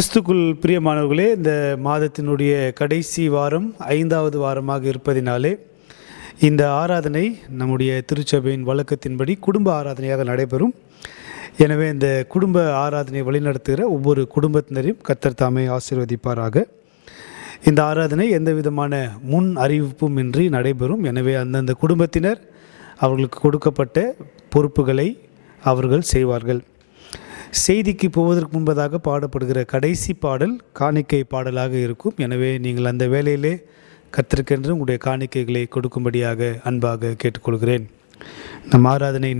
கிறிஸ்துக்குள் பிரியமானவர்களே, இந்த மாதத்தினுடைய கடைசி வாரம் 5வது வாரமாக இருப்பதினாலே இந்த ஆராதனை நம்முடைய திருச்சபையின் வழக்கத்தின்படி குடும்ப ஆராதனையாக நடைபெறும். எனவே இந்த குடும்ப ஆராதனை வழிநடத்துகிற ஒவ்வொரு குடும்பத்தினரையும் கர்த்தர் தாமே ஆசீர்வதிப்பாராக. இந்த ஆராதனை எந்த விதமான முன் அறிவிப்பும் இன்றி நடைபெறும். எனவே அந்தந்த குடும்பத்தினர் அவர்களுக்கு கொடுக்கப்பட்ட பொறுப்புகளை அவர்கள் செய்வார்கள். செய்திக்கு போவதற்கு முன்பதாக பாடப்படுகிற கடைசி பாடல் காணிக்கை பாடலாக இருக்கும். எனவே நீங்கள் அந்த வேளையிலே கர்த்தருக்கென்று உங்களுடைய காணிக்கைகளை கொடுக்கும்படியாக அன்பாக கேட்டுக்கொள்கிறேன். நம் ஆராதனை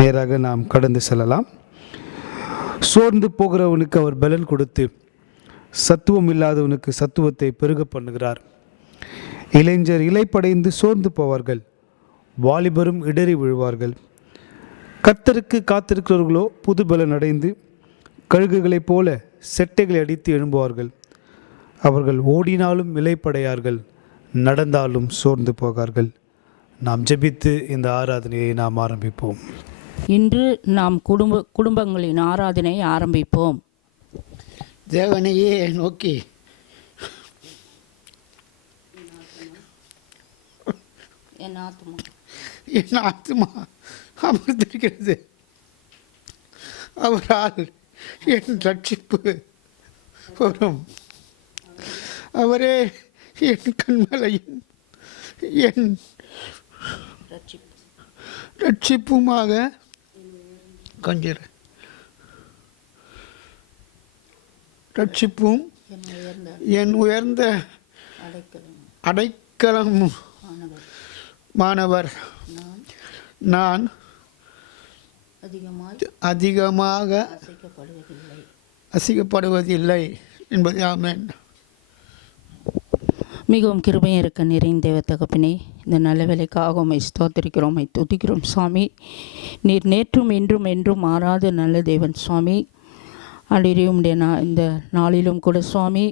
நேராக நாம் கடந்து செல்லலாம். சோர்ந்து போகிறவனுக்கு அவர் பலன் கொடுத்து சத்துவம் இல்லாதவனுக்கு சத்துவத்தை பெருக பண்ணுகிறார். இளைஞர் இலைப்படைந்து சோர்ந்து போவார்கள், வாலிபரும் இடறி விழுவார்கள். கர்த்தருக்கு காத்திருக்கிறவர்களோ புது பலன் அடைந்து கழுகுகளைப் போல செட்டைகளை அடித்து எழும்புவார்கள். அவர்கள் ஓடினாலும் இலைப்படையார்கள், நடந்தாலும் சோர்ந்து போகார்கள். நாம் ஜெபித்து இந்த ஆராதனையை நாம் ஆரம்பிப்போம். இன்று நாம் குடும்பங்களின் ஆராதனை ஆரம்பிப்போம். தேவனையே நோக்கி என் ஆத்மா அமர்ந்திருக்கிறது, அவரால் என் ரட்சிப்பு வரும். அவரே என் கண்மலையும் என் ரட்சிப்புமாக கொஞ்சம் ரட்சிப்பும் என் உயர்ந்த அடைக்கலம் மாணவர். நான் அதிகமாக அசிக்கப்படுவதில்லை என்பது. ஆமென். மிகவும் கிருபையும் இருக்க நிறைந்த தகப்பனே, இந்த நல்ல வேலைக்காக உம்மை ஸ்தோத்திரிக்கிறோம், உம்மை துதிக்கிறோம் சுவாமி. நீர் நேற்றும் இன்றும் என்றும் மாறாத நல்ல தேவன் சுவாமி. ஆண்டவரே, உம்முடைய இந்த நாளிலும் கூட சுவாமி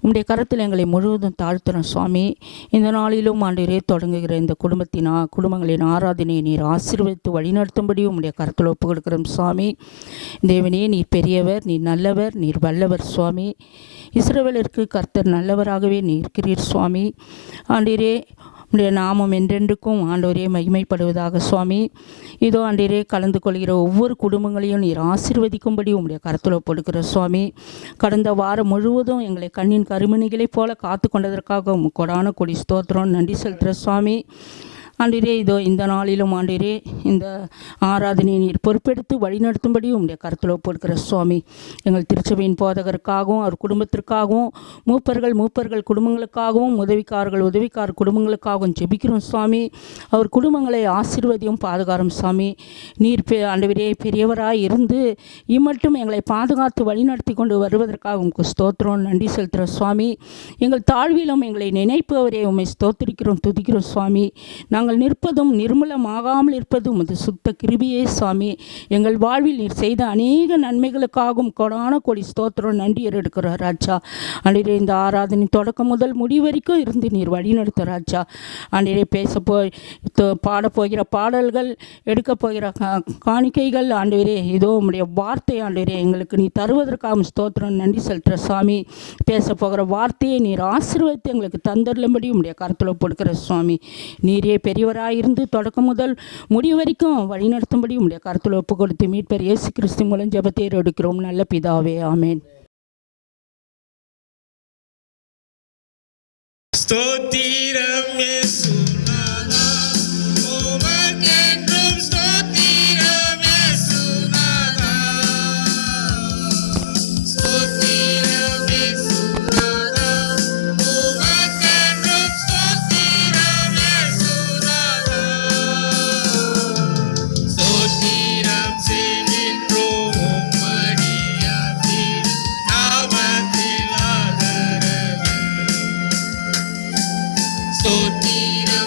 உம்முடைய கரத்தில் எங்களை முழுவதும் தாழ்த்துறோம் சுவாமி. இந்த நாளிலும் ஆண்டவரே தொடங்குகிற இந்த குடும்பங்களின் ஆராதனையை நீர் ஆசீர்வதித்து வழிநடத்தும்படி உம்முடைய கரத்தில் ஒப்பு கொடுக்கிறோம் சுவாமி. தேவனே, நீர் பெரியவர், நீர் நல்லவர், நீர் வல்லவர் சுவாமி. இஸ்ரவேலருக்கு கர்த்தர் நல்லவராகவே நீர் இருக்கிறீர் சுவாமி. ஆண்டவரே, உடைய நாமம் என்றென்றுக்கும் ஆண்டவரே மகிமைப்படுவதாக சுவாமி. இதோ ஆண்டவரே கலந்து கொள்கிற ஒவ்வொரு குடும்பங்களையும் நீர் ஆசீர்வதிக்கும்படி உங்களுடைய கரத்தில் ஒப்படுக்கிற சுவாமி. கடந்த வாரம் முழுவதும் எங்களை கண்ணின் கருமணிகளைப் போல காத்து கொண்டதற்காக கொடான கொடி ஸ்தோத்திரம் நன்றி செலுத்துகிற சுவாமி. ஆண்டவரே, இதோ இந்த நாளிலும் ஆண்டவரே இந்த ஆராதனையை நீர் பொறுப்பெடுத்து வழிநடத்தும்படி உங்களுடைய கருத்தில் ஒப்படுக்கிற சுவாமி. எங்கள் திருச்சபையின் போதகருக்காகவும் அவர் குடும்பத்திற்காகவும் மூப்பர்கள் குடும்பங்களுக்காகவும் உதவிக்கார குடும்பங்களுக்காகவும் ஜெபிக்கிறோம் சுவாமி. அவர் குடும்பங்களை ஆசீர்வதியும் பாதுகாரும் சுவாமி. நீர் ஆண்டவரே பெரியவராய் இருந்து இம்மட்டும் எங்களை பாதுகாத்து வழிநடத்தி கொண்டு வருவதற்காக உங்களுக்கு ஸ்தோத்திரம் நன்றி செலுத்துகிற சுவாமி. எங்கள் தாழ்விலும் எங்களை நினைப்பவரே உம்மை ஸ்தோத்திரிக்கிறோம் துதிக்கிறோம் சுவாமி. நாங்கள் நிற்பதும் நிர்மூலமாகாமல் இருப்பதும் அது சுத்த கிருபையே சுவாமி. எங்கள் வாழ்வில் நீர் செய்த அநேக நன்மைகளுக்காகவும் கொடான கொடி ஸ்தோத்திரம் நன்றி எடுக்கிறார் ராஜா. அன்றைய இந்த ஆராதனை தொடக்கம் முதல் முடிவரைக்கும் இருந்து நீர் வழிநடத்த ராஜா. அன்றைய பாடப்போகிற பாடல்கள், எடுக்க போகிற காணிக்கைகள் ஆண்டவரே, இதோ உம்முடைய வார்த்தை ஆண்டவரே எங்களுக்கு நீ தருவதற்காக ஸ்தோத்திரம் நன்றி செலுத்துகிற சுவாமி. பேச போகிற வார்த்தையை நீர் ஆசீர்வதித்து எங்களுக்கு தந்தருளும்படி உம்முடைய கருத்தில் கொடுக்கிற சுவாமி. நீரே பெரியவராயிருந்து தொடக்கம் முதல் முடிவு வரைக்கும் வழிநடத்தும்படி உம்முடைய கருத்தில் ஒப்பு கொடுத்து மீட்பர் இயேசு கிறிஸ்து மூலம் ஜெபத்தை எடுக்கிறோம் நல்ல பிதாவே, ஆமென். ஸ்தோத்திரம் இயேசுநாதா, உமக்கென்றும் ஸ்தோத்திரம் இயேசுநாதா. ஸ்தோத்திரம் இயேசுநாதா, உமக்கென்றும் ஸ்தோத்திரம் இயேசுநாதா. ஸ்தோத்திரம் செய்கின்றோம் உம்மடியார் திரு நாமத்தில் ஆதரவே. ஸ்தோத்திரம்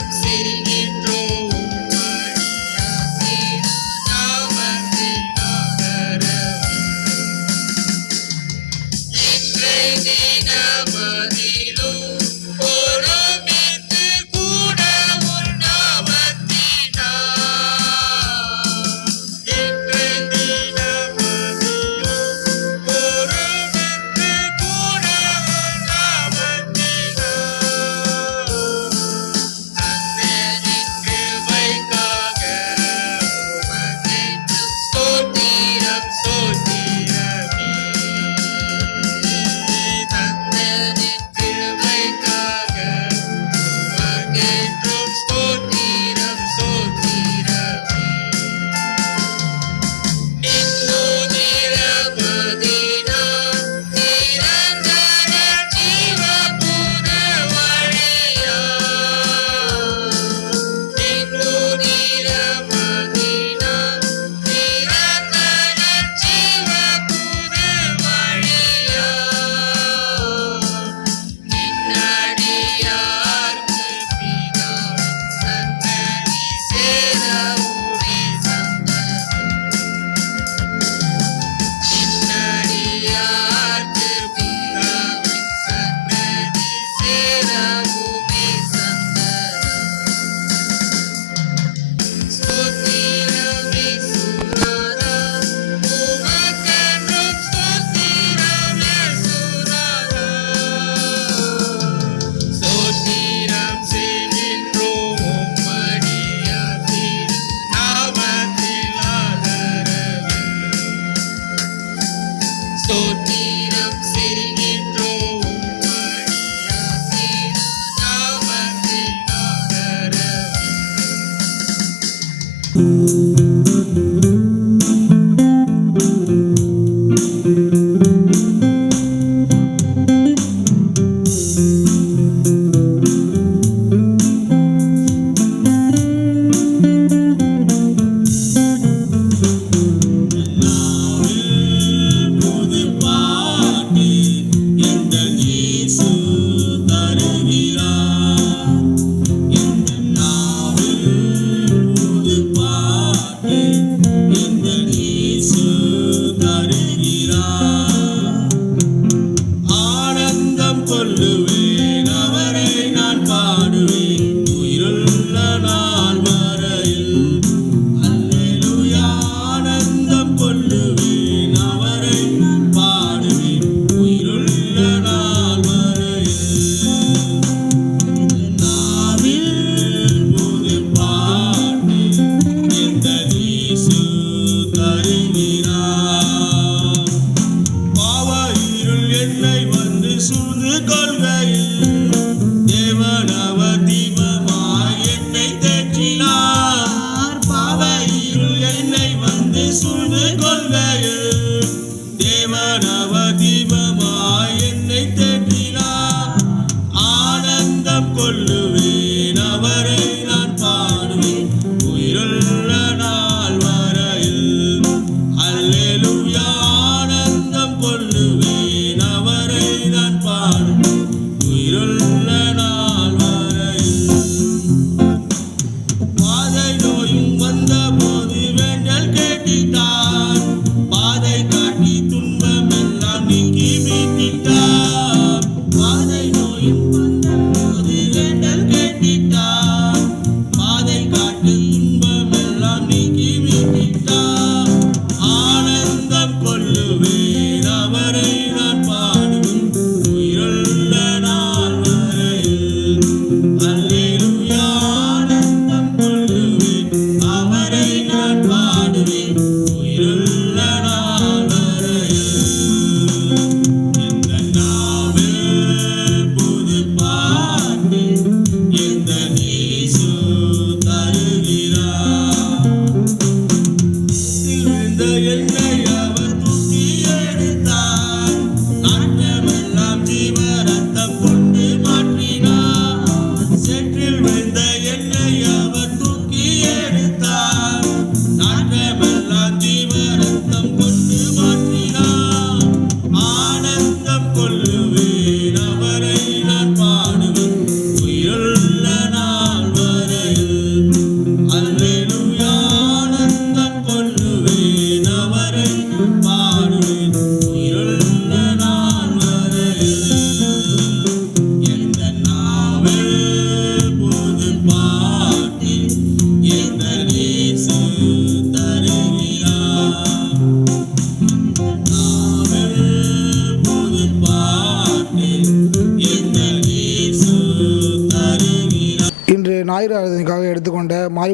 ஆராதனைக்காக எடுத்துக்கொண்ட மாறி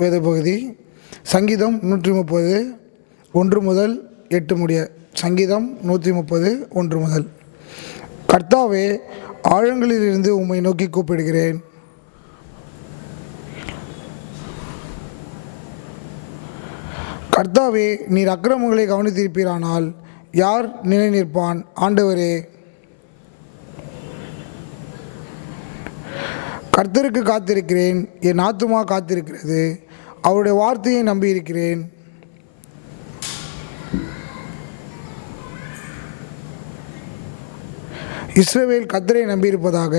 வேத பகுதி சங்கீதம் 130 1 முதல் 8 முடிய. சங்கீதம் 130 1 முதல். கர்த்தாவே, ஆழங்களிலிருந்து உம்மை நோக்கி கூப்பிடுகிறேன். கர்த்தாவே, நீர் அக்கிரமங்களை கவனித்திருப்பீரானால் யார் நிலை நிற்பான்? ஆண்டவரே, கர்த்தருக்கு காத்திருக்கிறேன், என் ஆத்துமா காத்திருக்கிறது, அவருடைய வார்த்தையை நம்பியிருக்கிறேன். இஸ்ரவேல் கர்த்தரை நம்பியிருப்பதாக.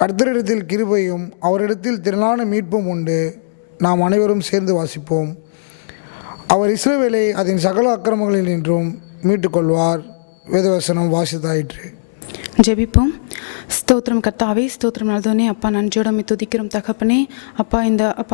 கர்த்தரிடத்தில் கிருபையும் அவரிடத்தில் திரளான மீட்பும் உண்டு. நாம் அனைவரும் சேர்ந்து வாசிப்போம். அவர் இஸ்ரவேலை அதன் சகல அக்கிரமங்களில் நின்றும் மீட்டுக்கொள்வார். வேதவசனம் வாசித்தாயிற்று. ஜெபிப்போம். ஸ்தோத்திரம் கர்த்தாவே, ஸ்தோத்திரம் நல்லதோனே. அப்பா, நன்றியோட துதிக்கிறோம் தகப்பனே. அப்பா,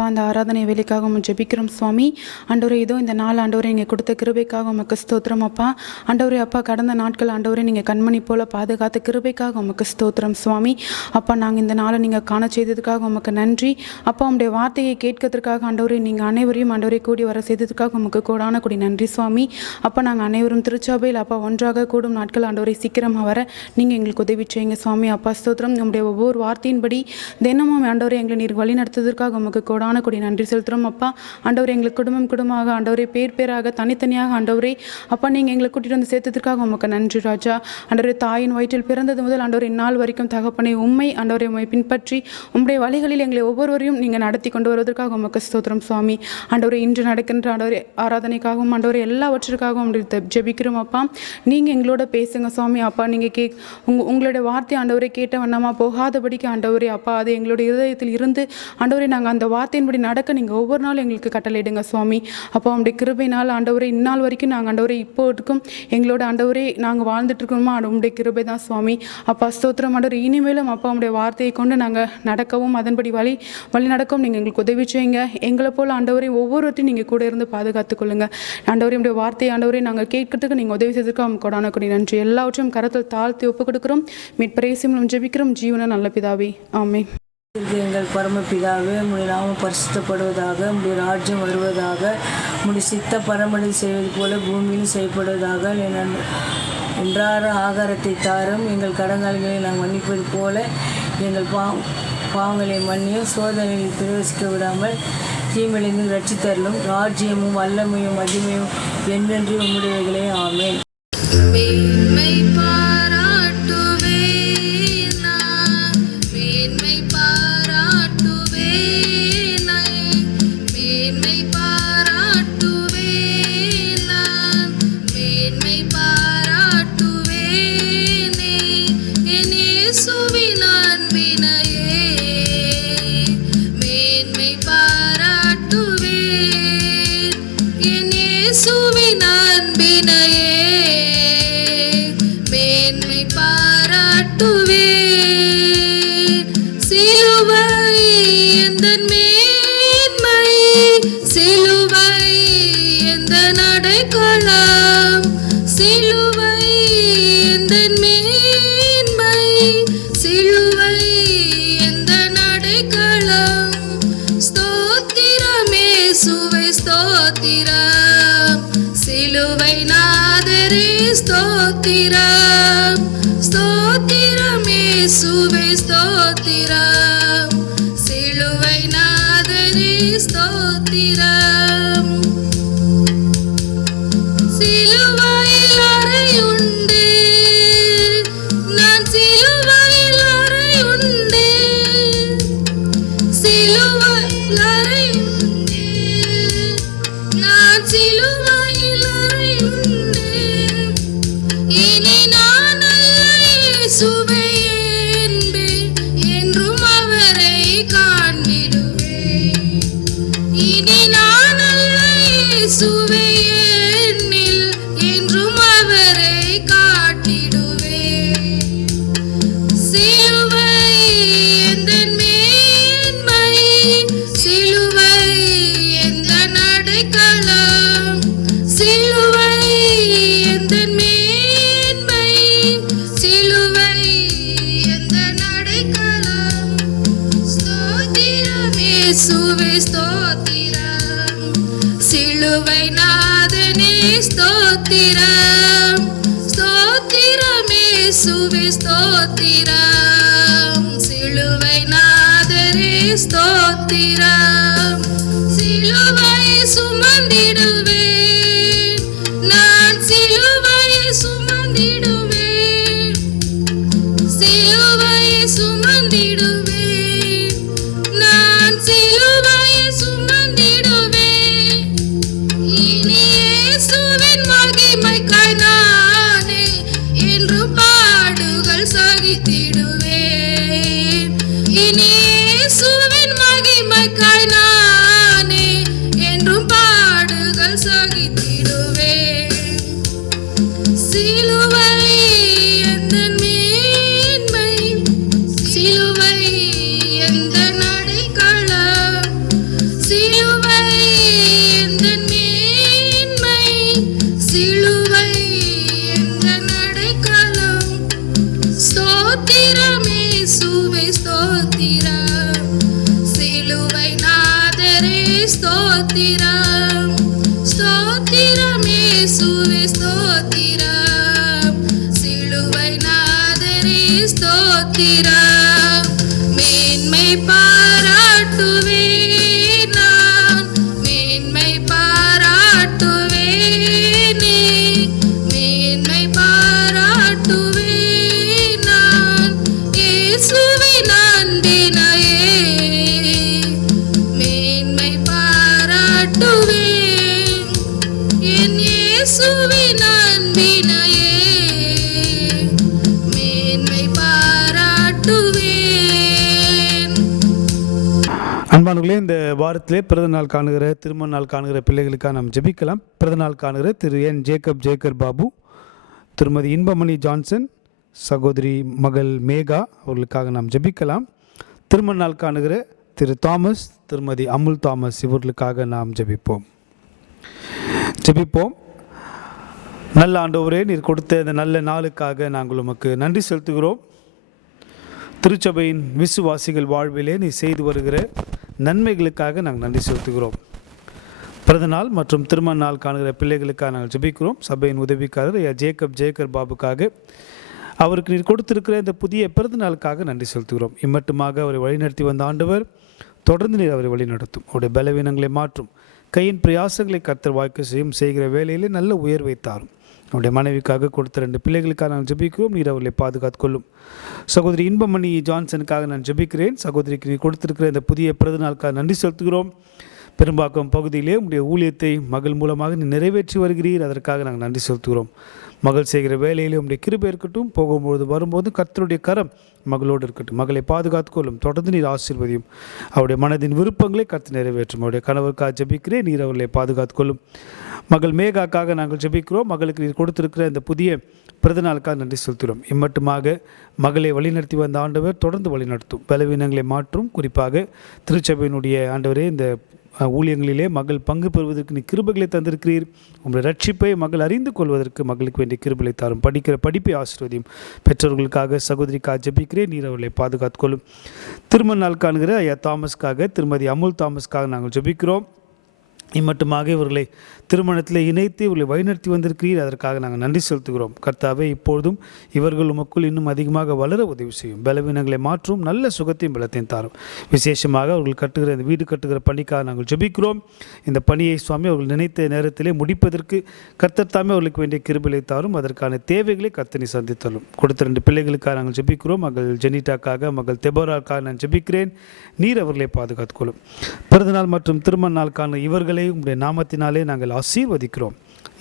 அந்த ஆராதனை வேலைக்காக உங்க ஜெபிக்கிறோம் சுவாமி. ஆண்டவரே, இதோ இந்த நாள் ஆண்டவரே நீங்கள் கொடுத்த கிருபைக்காக உமக்கு ஸ்தோத்திரம் அப்பா. ஆண்டவரே அப்பா, கடந்த நாட்கள் ஆண்டவரே நீங்கள் கண்மணி போல பாதுகாத்த கிருபைக்காக உமக்கு ஸ்தோத்திரம் சுவாமி. அப்பா, நாங்கள் இந்த நாளை நீங்கள் காண செய்ததுக்காக உமக்கு நன்றி அப்பா. உங்களுடைய வார்த்தையை கேட்கறதுக்காக ஆண்டவரே நீங்கள் அனைவரையும் ஆண்டவரே கூடி வர செய்ததுக்காக உமக்கு கோடான கூடி நன்றி சுவாமி. அப்பா, நாங்கள் அனைவரும் திருச்சபையில் அப்பா ஒன்றாக கூடும் நாட்கள் ஆண்டவரை சீக்கிரமாக வர நீங்கள் எங்களுக்கு உதவி செய்யுங்க சுவாமி. அப்பா ஸ்தோத்திரம். நம்முடைய ஒவ்வொரு வார்த்தையின்படி தினமும் ஆண்டவரை எங்களை நீர் வழி நடத்துவதற்காக உமக்கு கோடான கொடி நன்றி செலுத்துகிறோம் அப்பா. ஆண்டவரை எங்களுக்கு குடும்பமாக ஆண்டவரை பேராக தனித்தனியாக ஆண்டவரை அப்பா நீங்கள் எங்களை கூட்டிகிட்டு வந்து சேர்த்ததற்காக உமக்கு நன்றி ராஜா. ஆண்டவரை தாயின் வயிற்றில் பிறந்தது முதல் ஆண்டவரை இந்நாள் வரைக்கும் தகப்பனை உண்மை ஆண்டவரை உண்மை பின்பற்றி உம்முடைய வழிகளில் எங்களை ஒவ்வொருவரையும் நீங்கள் நடத்தி கொண்டு வருவதற்காக உமக்கு ஸ்தோத்திரம் சுவாமி. ஆண்டவரை இன்று நடக்கின்ற ஆண்டவரை ஆராதனைக்காகவும் ஆண்டவரை எல்லாவற்றிற்காகவும் ஜெபிக்கிறோம் அப்பா. நீங்கள் எங்களோட பேசுங்க சுவாமி. அப்பா, நீங்கள் உங்களுடைய வார்த்தை ஆண்டவரை கேட்ட வண்ணமாக போகாதபடிக்கு ஆண்டவரே அப்பா, அது எங்களுடைய இதயத்தில் இருந்து ஆண்டவரை நாங்கள் அந்த வார்த்தையின்படி நடக்க நீங்கள் ஒவ்வொரு நாளும் எங்களுக்கு கட்டளையிடுங்க சுவாமி. அப்பா, உங்களுடைய கிருபைனால் ஆண்டவரை இந்நாள் வரைக்கும் நாங்கள் ஆண்டவரை இப்போ இருக்கும் எங்களோட ஆண்டவரே நாங்கள் வாழ்ந்துட்டு இருக்கணுமா, உங்களுடைய கிருபை தான் சுவாமி. அப்பா ஸ்தோத்திரம் ஆண்டவர். இனிமேலும் அப்பா உங்களுடைய வார்த்தையை கொண்டு நாங்கள் நடக்கவும் அதன்படி வழி நடக்கவும் நீங்கள் எங்களுக்கு உதவி செய்யுங்க. எங்களை போல் ஆண்டவரை ஒவ்வொருத்தையும் நீங்கள் கூட இருந்து பாதுகாத்துக் கொள்ளுங்க ஆண்டவரே. உங்களுடைய வார்த்தையை ஆண்டவரை நாங்கள் கேட்கறதுக்கு நீங்கள் உதவி செய்ததுக்கு அவங்க கொடான கொடி நன்றி. எல்லாவற்றையும் கரத்தில் தாழ்த்தி ஒப்பு கொடுக்கிறோம். மீட்பரேசியம் ஜெபிக்கிறோம் ஜீவன நல்ல பிதாவே, ஆமென். எங்கள் பரமபிதாவே, உம்முடைய நாமம் பரிசுத்தப்படுவதாக, உம்முடைய ராஜ்யம் வருவதாக, உம்முடைய சித்த பரமளில் செய்வது போல பூமியிலும் செய்யப்படுவதாக. என்றார ஆகாரத்தை தாரும். எங்கள் கடன்களை நாங்கள் மன்னிப்பது போல எங்கள் பாவங்களை மன்னியும். சோதனையில் பிரவேசிக்க விடாமல் தீமையிலிருந்து ரட்சித்தரலும். ராஜ்யமும் வல்லமையும் மகிமையும் என்றென்று உம்முடையவைகளே, ஆமென். மேன்மை பாராட்டுவே நான், மேன்மை பாராட்டுவே நான், மேன்மை பாராட்டுவே நான், மேன்மை பாராட்டுவே நீ என் இயேசுவின் அன்பினையே, மேன்மை பாராட்டுவே என் இயேசுவின் அன்பினையே, மேன்மை பாராட்டுவே. சிலுவை எந்தன் மேன்மை, சிலுவை எந்தன் அடைக்கலம், சிலுவை எந்தன் மேன்மை, சிலுவை எந்தன் அடைக்கலம். ஸ்தோத்திரமே சுவை ஸ்தோத்திரம், சிலுவை நாதரே ஸ்தோத்திரம், ஸ்தோத்திரமே சுவை ஸ்தோத்திரம், சிலுவை நாதரே ஸ்தோத்திரம். சிலுவையில் அறையுண்டு, நான் சிலுவையில் அறையுண்டு, சிலுவையில் அறையுண்டு, நான் சிலுவையில் அறையுண்டு. இனி நான் அல்ல இயேசுவை என்பேன், என்றும் அவரை காண்பிடுவேன். இனி நான் அல்ல இயேசுவை என்னில், என்றும் அவரை காட்டிடுவேன். சிலுவை எந்தன் மேன்மை, சிலுவை எந்தன் அடைக்கலம், சிலுவை எந்தன் மேன்மை, சிலுவை எந்தன் அடைக்கலம். ஸ்தோத்திரமே இயேசுவே ஸ்தோத்திரம், சிலுவை நாதனே ஸ்தோத்திரம், ஸ்தோத்திரம் இயேசுவே ஸ்தோத்திரம், சிலுவை நாதரே ஸ்தோத்திரம். சிலுவை சுமந்திடுவேன், நான் சிலுவை சுமந்திடுவேன், சிலுவை சுமந்திடுவேன், நான் சிலுவை சுமந்திடுவேன். இனி இயேசுவின் மகிமைக்காய் நானே என்று பாடுகள் சகித்திடுவேன். இனி இயேசுவின் மகிமைக்காய் நானே என்றும் பாடுகள் சகித்திடுவேன். சிலுவை எந்தன் மேன்மை, சிலுவை எந்தன் அடைக்கலம், சிலுவை எந்தன் மேன்மை, சிலுவை எந்தன் அடைக்கலம். ஸ்தோத்திரம் இயேசுவே ஸ்தோத்திரம், சிலுவை நாதரே ஸ்தோத்திரம், ஸ்தோத்திரம் இயேசுவே ஸ்தோத்திரம், சிலுவை நாதரே ஸ்தோத்திரம். மேன்மை பாராட்டுவேன் நான், மேன்மை பாராட்டுவேனே, மேன்மை பாராட்டுவேன் நான் இயேசுவின் அன்பினையே, மேன்மை பாராட்டுவேன் என் இயேசுவின் அன்பினையே, மேன்மை பாராட்டுவேன். அன்பானவர்களே, இந்த வாரத்திலே பிறந்த நாள் காணுகிற, திருமண நாள் காணுகிற பிள்ளைகளுக்காக நாம் ஜெபிக்கலாம். பிறந்த நாள் காணுகிற திரு என் ஜேக்கப் பாபு, திருமதி இன்பமணி ஜான்சன், சகோதரி மகள் மேகா அவர்களுக்காக நாம் ஜெபிக்கலாம். திருமண நாள் காணுகிற திரு தாமஸ், திருமதி அமுல் தாமஸ் இவர்களுக்காக நாம் ஜெபிப்போம். நல்ல ஆண்டவரே, நீர் கொடுத்த இந்த நல்ல நாளுக்காக நாங்கள் உமக்கு நன்றி செலுத்துகிறோம். திருச்சபையின் விசுவாசிகள் வாழ்விலே நீ செய்து வருகிற நன்மைகளுக்காக நாங்கள் நன்றி செலுத்துகிறோம். பிறந்த நாள் மற்றும் திருமண நாள் காணுகிற பிள்ளைகளுக்காக நாங்கள் ஜெபிக்கிறோம். சபையின் உதவிக்காரர் ஐயா ஜேக்கப் பாபுக்காக அவருக்கு நீர் கொடுத்திருக்கிற இந்த புதிய பிறந்த நாளுக்காக நன்றி செலுத்துகிறோம். இம்மட்டுமாக அவரை வழிநடத்தி வந்த ஆண்டவர் தொடர்ந்து நீர் அவரை வழிநடத்தும். அவருடைய பலவீனங்களை மாற்றும். கையின் பிரயாசங்களை கர்த்தர் வாய்க்க செய்கிற வேலையிலே நல்ல உயர்வை தாரும். அவருடைய மனைவிக்காக கொடுத்த 2 பிள்ளைகளுக்காக நான் ஜெபிக்கிறோம். நீர் அவர்களை பாதுகாத்துக்கொள்ளும். சகோதரி இன்பமணி ஜான்சனுக்காக நான் ஜெபிக்கிறேன். சகோதரிக்கு நீ கொடுத்திருக்கிற இந்த புதிய பிறந்த நாளுக்காக நன்றி செலுத்துகிறோம். பெரும்பாக்கம் பகுதியிலே உடைய ஊழியத்தை மகள் மூலமாக நீ நிறைவேற்றி வருகிறீர். அதற்காக நாங்கள் நன்றி செலுத்துகிறோம். மகள் செய்கிற வேலையிலே உடைய கிருபை இருக்கட்டும். போகும்பொழுது வரும்போது கர்த்தருடைய கரம் மகளோடு இருக்கட்டும். மகளை பாதுகாத்துக்கொள்ளும். தொடர்ந்து நீர் ஆசீர்வதியும். அவருடைய மனதின் விருப்பங்களை கர்த்தர் நிறைவேற்றும். அவருடைய கணவருக்காக ஜெபிக்கிறேன். நீர் அவர்களை பாதுகாத்துக்கொள்ளும். மகள் மேகாக்காக நாங்கள் ஜெபிக்கிறோம். மகளுக்கு நீர் கொடுத்திருக்கிற இந்த புதிய பிறந்த நாளுக்காக நன்றி செலுத்துகிறோம். இம்மட்டுமாக மகளை வழிநடத்தி வந்த ஆண்டவர் தொடர்ந்து வழிநடத்தும். பலவீனங்களை மாற்றும். குறிப்பாக திருச்சபையினுடைய ஆண்டவரே, இந்த ஊழியங்களிலே மகள் பங்கு பெறுவதற்கு நீ கிருபைகளை தந்திருக்கிறீர். உங்களுடைய ரட்சிப்பை மகள் அறிந்து கொள்வதற்கு மகளுக்கு வேண்டிய கிருபைகளை தாரும். படிக்கிற படிப்பை ஆசீர்வதியும். பெற்றோர்களுக்காக சகோதரிக்காக ஜெபிக்கிறேன். நீர் அவர்களை பாதுகாத்துக்கொள்ளும். திருமண நாள் காணுகிற ஐயா தாமஸ்க்காக, திருமதி அமுல் தாமஸ்க்காக நாங்கள் ஜெபிக்கிறோம். இம்மட்டுமாக இவர்களை திருமணத்தில் இணைத்து இவர்களை வழிநடத்தி வந்திருக்கிறீர். அதற்காக நாங்கள் நன்றி செலுத்துகிறோம். கர்த்தாவே, இப்பொழுதும் இவர்கள் உமக்குள் இன்னும் அதிகமாக வளர உதவி செய்யும். பலவீனங்களை மாற்றும். நல்ல சுகத்தையும் பலத்தையும் தாரும். விசேஷமாக அவர்கள் கட்டுகிற இந்த வீடு கட்டுகிற பணிக்காக நாங்கள் ஜெபிக்கிறோம். இந்த பணியை சுவாமி அவர்கள் நினைத்த நேரத்திலே முடிப்பதற்கு கர்த்தர் தாமே அவர்களுக்கு வேண்டிய கிருபைகளை தாரும். அதற்கான தேவைகளை கர்த்தனை சந்தித்தரும். கொடுத்த 2 பிள்ளைகளுக்காக நாங்கள் ஜெபிக்கிறோம். மகள் ஜெனிட்டாக்காக, மகள் தெபோராக்காக நான் ஜெபிக்கிறேன். நீர் அவர்களை பாதுகாத்துக்கொள்ளும். பிறந்தநாள் மற்றும் திருமண நாளுக்கான இவர்களை உம்முடைய நாமத்தினாலே நாங்கள் ஆசீர்வதிக்கிறோம்.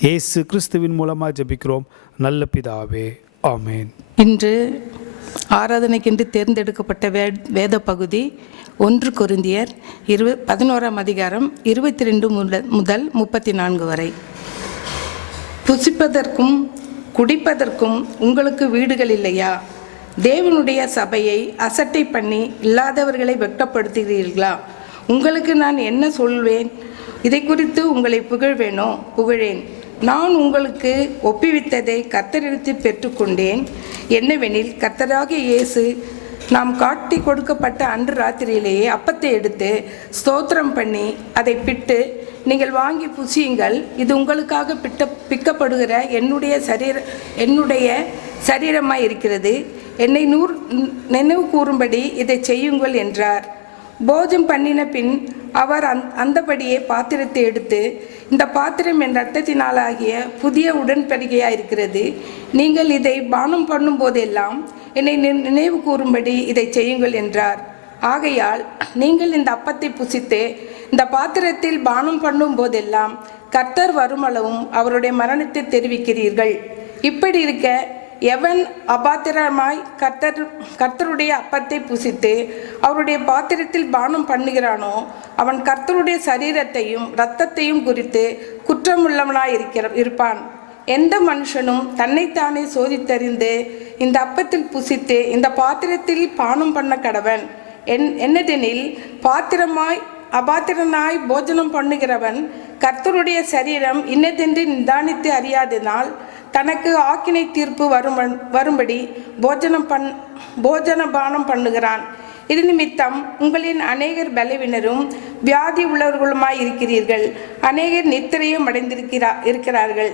இயேசு கிறிஸ்துவின் மூலமாக ஜெபிக்கிறோம் நல்ல பிதாவே, ஆமேன். இன்று ஆராதனைக்கென்று தேர்ந்தெடுக்கப்பட்ட வேத பகுதி 1 கொரிந்தியர் 11ஆம் அதிகாரம் 22 முதல் 34 வரை. புசிப்பதற்கும் குடிப்பதற்கும் உங்களுக்கு வீடுகள் இல்லையா? தேவனுடைய சபையை அசட்டை பண்ணி இல்லாதவர்களை வெட்கப்படுத்துகிறீர்களா? உங்களுக்கு நான் என்ன சொல்வேன்? இதை குறித்து உங்களை புகழேன். நான் உங்களுக்கு ஒப்புவித்ததை கர்த்தரிடத்தில் பெற்றுக்கொண்டேன். என்னவெனில், கர்த்தராகிய இயேசு நாம் காட்டி கொடுக்கப்பட்ட அன்று ராத்திரியிலேயே அப்பத்தை எடுத்து ஸ்தோத்திரம் பண்ணி அதை பிட்டு, நீங்கள் வாங்கி புசியுங்கள், இது உங்களுக்காக பிக்கப்படுகிற என்னுடைய சரீரமாய் இருக்கிறது, என்னை நினைவு கூறும்படி இதை செய்யுங்கள் என்றார். போஜனம் பண்ணின பின் அவர் அந்தபடியே பாத்திரத்தை எடுத்து, இந்த பாத்திரம் என் இரத்தத்தினாலாகிய புதிய உடன்படிக்கையாக இருக்கிறது, நீங்கள் இதை பானம் பண்ணும் போதெல்லாம் என்னை நினைவு கூறும்படி இதை செய்யுங்கள் என்றார். ஆகையால் நீங்கள் இந்த அப்பத்தை புசித்து இந்த பாத்திரத்தில் பானம் பண்ணும் போதெல்லாம் கர்த்தர் வருமளவும் அவருடைய மரணத்தை தெரிவிக்கிறீர்கள். இப்படி இருக்க எவன் அபாத்திரமாய் கர்த்தருடைய அப்பத்தை புசித்து அவருடைய பாத்திரத்தில் பானம் பண்ணுகிறானோ அவன் கர்த்தருடைய சரீரத்தையும் இரத்தத்தையும் குறித்து குற்றமுள்ளவனாய் இருப்பான். எந்த மனுஷனும் தன்னைத்தானே சோதித்தறிந்து இந்த அப்பத்தில் புசித்து இந்த பாத்திரத்தில் பானம் பண்ண கடவன். என்னதெனில் அபாத்திரனாய் போஜனம் பண்ணுகிறவன் கர்த்தருடைய சரீரம் இன்னதென்று நிதானித்து அறியாதனால் தனக்கு ஆக்கினை தீர்ப்பு வரும்படி போஜன பானம் பண்ணுகிறான். இது நிமித்தம் உங்களின் அநேகர் பலவினரும் வியாதி உள்ளவர்களுமாய் இருக்கிறீர்கள், அநேகர் நித்திரையும் இருக்கிறார்கள்.